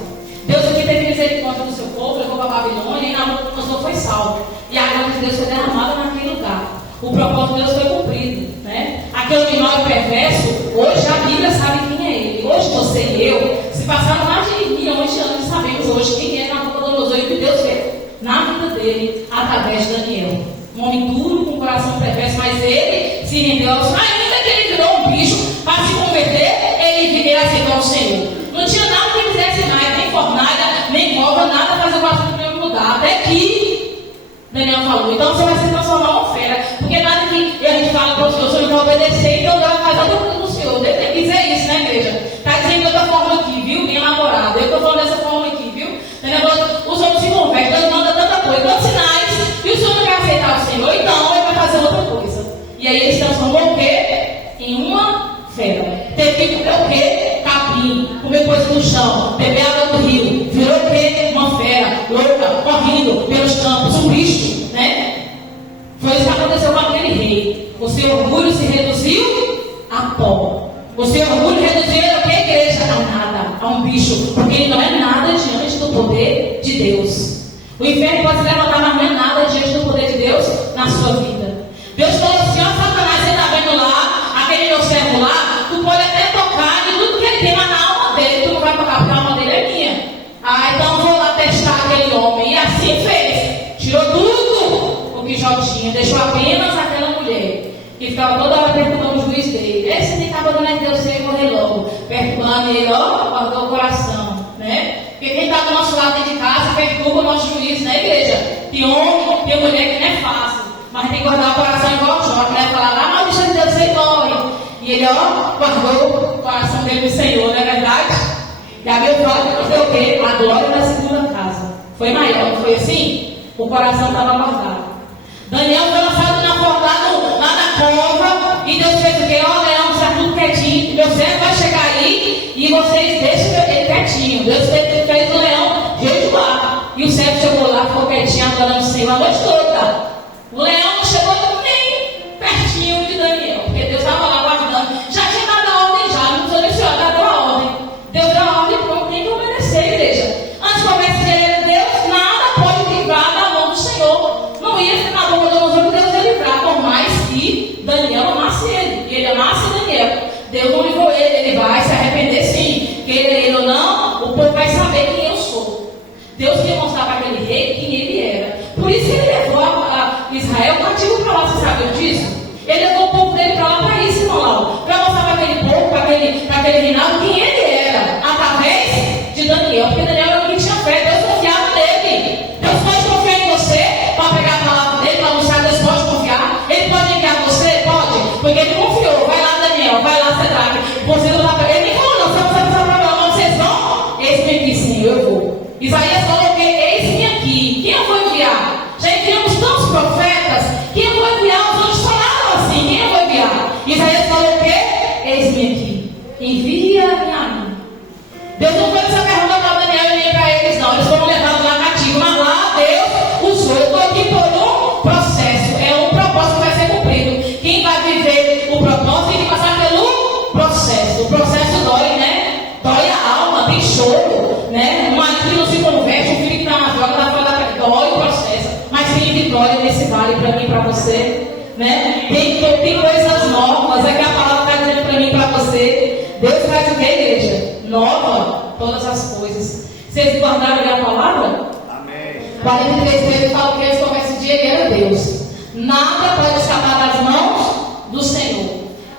Deus aqui teve misericórdia do seu povo, levou para a Babilônia e Nabucodonosor foi salvo. E a glória de Deus foi derramada naquele lugar. O propósito de Deus foi cumprido, né? Aquele animal perverso, hoje a Bíblia sabe quem é ele. Hoje você e eu, se passaram mais de milhões de anos, sabemos hoje quem é Nabucodonosor e o que Deus fez na vida dele, através de Daniel. Um homem duro, com o coração perverso, mas ele se rendeu ao Senhor. Ainda que ele virou um bicho para se converter, ele aceitou ao Senhor. Não tinha nada que fizesse mais, nem fornalha, nem cobra, nada para fazer o coração do mesmo lugar. Até que Daniel falou, então você vai se transformar uma fera. Porque nada que a gente fala para o Senhor não vai obedecer, então Deus vai fazer outra coisa do Senhor. Ele tem que dizer isso, né, igreja? Está dizendo de outra forma aqui, viu? Minha namorada. Eu estou falando dessa forma aqui, viu? Os homens se convertem, Deus manda tanta coisa, tantos sinais, e o Senhor não quer aceitar o Senhor, então ele vai fazer outra coisa. E aí eles se transformam o quê? Em uma fera. Teve que comer o quê? Capim, comer coisa no chão, beber água do rio, virou o quê? Uma fera, louca, correndo pelos campos, um bicho, né? Foi isso que aconteceu com aquele rei. O seu orgulho se reduziu a pó. O seu orgulho reduziu a que, igreja? A nada, a um bicho, porque ele não é nada diante do poder de Deus. O inferno pode se levantar, mas não é nada diante do poder de Deus na sua vida. Deus falou assim, ó Satanás, você está vendo lá, aquele meu servo lá, tu pode até tocar de tudo que ele tem, mas na alma dele, tu não vai tocar, porque a alma dele é minha. Então eu vou lá testar aquele homem. E assim fez. Tirou tudo o que Jó tinha, deixou apenas aquela mulher, que ficava toda hora perturbando o juiz dele. Esse nem estava dando a Deus, você ia morrer logo. Perturbando ele, guardou o coração, né? Porque quem está do nosso lado dentro de casa perturba o nosso juiz, né, igreja? Tem homem, tem mulher que não é fácil, mas tem que guardar o coração igual o Jó, que vai falar, ah, mas deixa de Deus, você morre. E ele, guardou o coração dele do Senhor, não é verdade? E a Bíblia fala que foi o quê? A glória da segunda casa. Foi maior, não foi assim? O coração estava guardado. Daniel foi lançado na fornalha, lá na cova, e Deus fez o quê? Leão, está tudo quietinho. Meu servo vai chegar aí e vocês deixam ele quietinho. Deus fez o leão jejuar. E o servo chegou lá, ficou quietinho, adorando o Senhor a noite toda. O leão não chegou nem pertinho de Daniel, porque Deus estava lá guardando. Já tinha dado a ordem, já, não precisou nem senhor, deu a ordem. Deus deu a ordem, pronto, tem que obedecer, igreja. Antes de obedecer a Deus, nada pode livrar da mão do Senhor. Não ia ser na boca do Deus, Deus ia livrar, por mais que Daniel amasse ele. E ele amasse Daniel. Deus não livrou ele, ele vai se arrepender sim. Queira ele ou não, o povo vai saber quem eu sou. Deus queria mostrar para aquele rei quem ele era. Por isso ele levou a Israel cativo para lá, você sabe disso? Ele levou o povo dele para lá para isso, irmão. Para mostrar para aquele povo, para aquele reinado, quem ele era. Através de Daniel. Porque Daniel era o que tinha fé, Deus confiava nele. Deus pode confiar em você para pegar a palavra dele, para mostrar, Deus pode confiar. Ele pode enviar você? Pode. Porque ele confiou. Vai lá, Daniel, vai lá, Cedraque. Você não está. Ele nem falou, não, você não precisa para lá, onde vocês vão? Eis-me aqui, Senhor, eu vou. Isaías falou que eis-me aqui. Quem eu vou enviar? Já enviamos tantos profetas. Quem eu vou enviar? Os outros falaram assim. Quem eu vou enviar? Isaías falou o quê? Eis-me aqui. Envia-me a mim. Deus não fez essa pergunta para Daniel e nem para eles, não. Eles foram levados lá cativo. Mas lá Deus usou. Eu estou aqui por um processo. É um propósito que vai ser cumprido. Quem vai viver o propósito tem que passar pelo processo. O processo dói, né? Dói a alma, tem choro, né? Um marido que não se converte, um filho que está na droga, está fora, dói o processo. Mas tem vitória nesse vale para mim e para você, né? Tem coisas novas, é que a palavra está dizendo para mim e para você. Deus faz o que, igreja? Nova todas as coisas. Vocês guardaram a palavra? Amém. 43 vezes fala que eles começam esse dia e era Deus. Nada pode escapar das mãos do Senhor.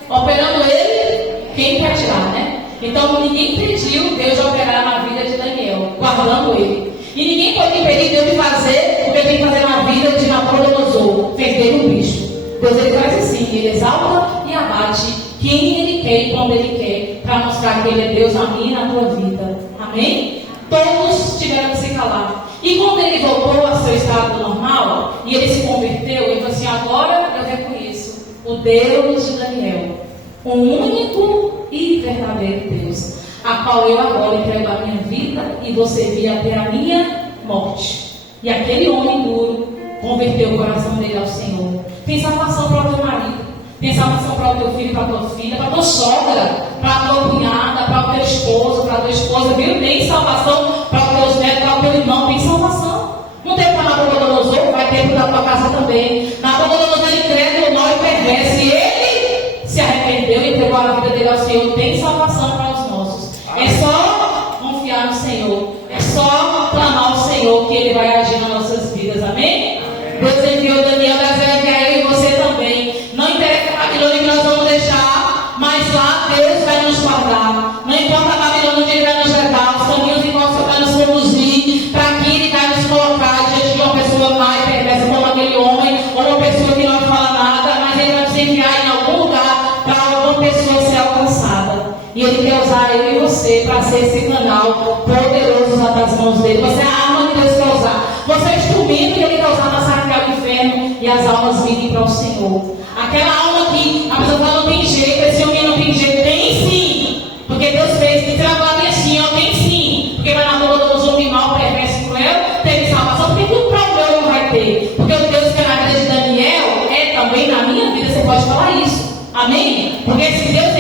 Operando ele, quem quer tirar, né? Então ninguém impediu Deus de operar na vida de Daniel, guardando ele. E ninguém pode impedir Deus de fazer o que ele tem que fazer na vida de Nabucodonosor, perder um bicho. Deus ele faz assim, ele exalta e abate quem ele quer e quando ele quer, para mostrar que ele é Deus na minha e na tua vida. Amém? Todos tiveram que se calar. E quando ele voltou ao seu estado normal, e ele se converteu, ele falou assim, agora eu reconheço o Deus de Daniel, o único e verdadeiro Deus, a qual eu agora entrego a minha vida e vou servir até a minha morte. E aquele homem duro converteu o coração dele ao Senhor. Tem salvação para o teu marido, tem salvação para o teu filho, para a tua filha, para a tua sogra, para a tua cunhada, para o teu esposo, para a tua esposa, viu? Tem salvação para os teus netos, para o teu irmão, tem salvação. Não tem para Nabucodonosor, vai ter para a tua casa também. Nabucodonosor ele incrédulo, mau e perverso, e ele se arrependeu e entregou a vida dele ao Senhor. Tem salvação para os nossos. É só confiar no Senhor, é só clamar ao Senhor que Ele vai agir nas nossas vidas, amém? Deus enviou Daniel, Deus vai enviar eu e você também. Não interessa a Babilônia que nós vamos deixar, mas lá Deus vai nos guardar. Não importa a Babilônia onde Ele vai nos levar, os caminhos em qual Ele vai nos conduzir, para que Ele vai nos colocar diante de uma pessoa má e perversa como aquele homem, ou uma pessoa que não fala nada, mas Ele vai nos enviar em algum lugar para alguma pessoa ser alcançada. E Ele quer usar eu e você para ser esse canal poderoso nas mãos dele. Você é a arma que Deus quer usar. Você é o instrumento que Ele quer usar para saquear o inferno e as almas virem para o Senhor. Aquela alma que a pessoa fala, não tem jeito, esse homem não tem jeito. Tem sim. Porque Deus fez. Que trabalho assim, ó, tem sim. Porque vai na boca dos homens mal, perverso e cruel, teve salvação. Porque tudo para o meu não vai ter. Porque o Deus que é na vida de Daniel é também na minha vida. Você pode falar isso. Amém? Porque se Deus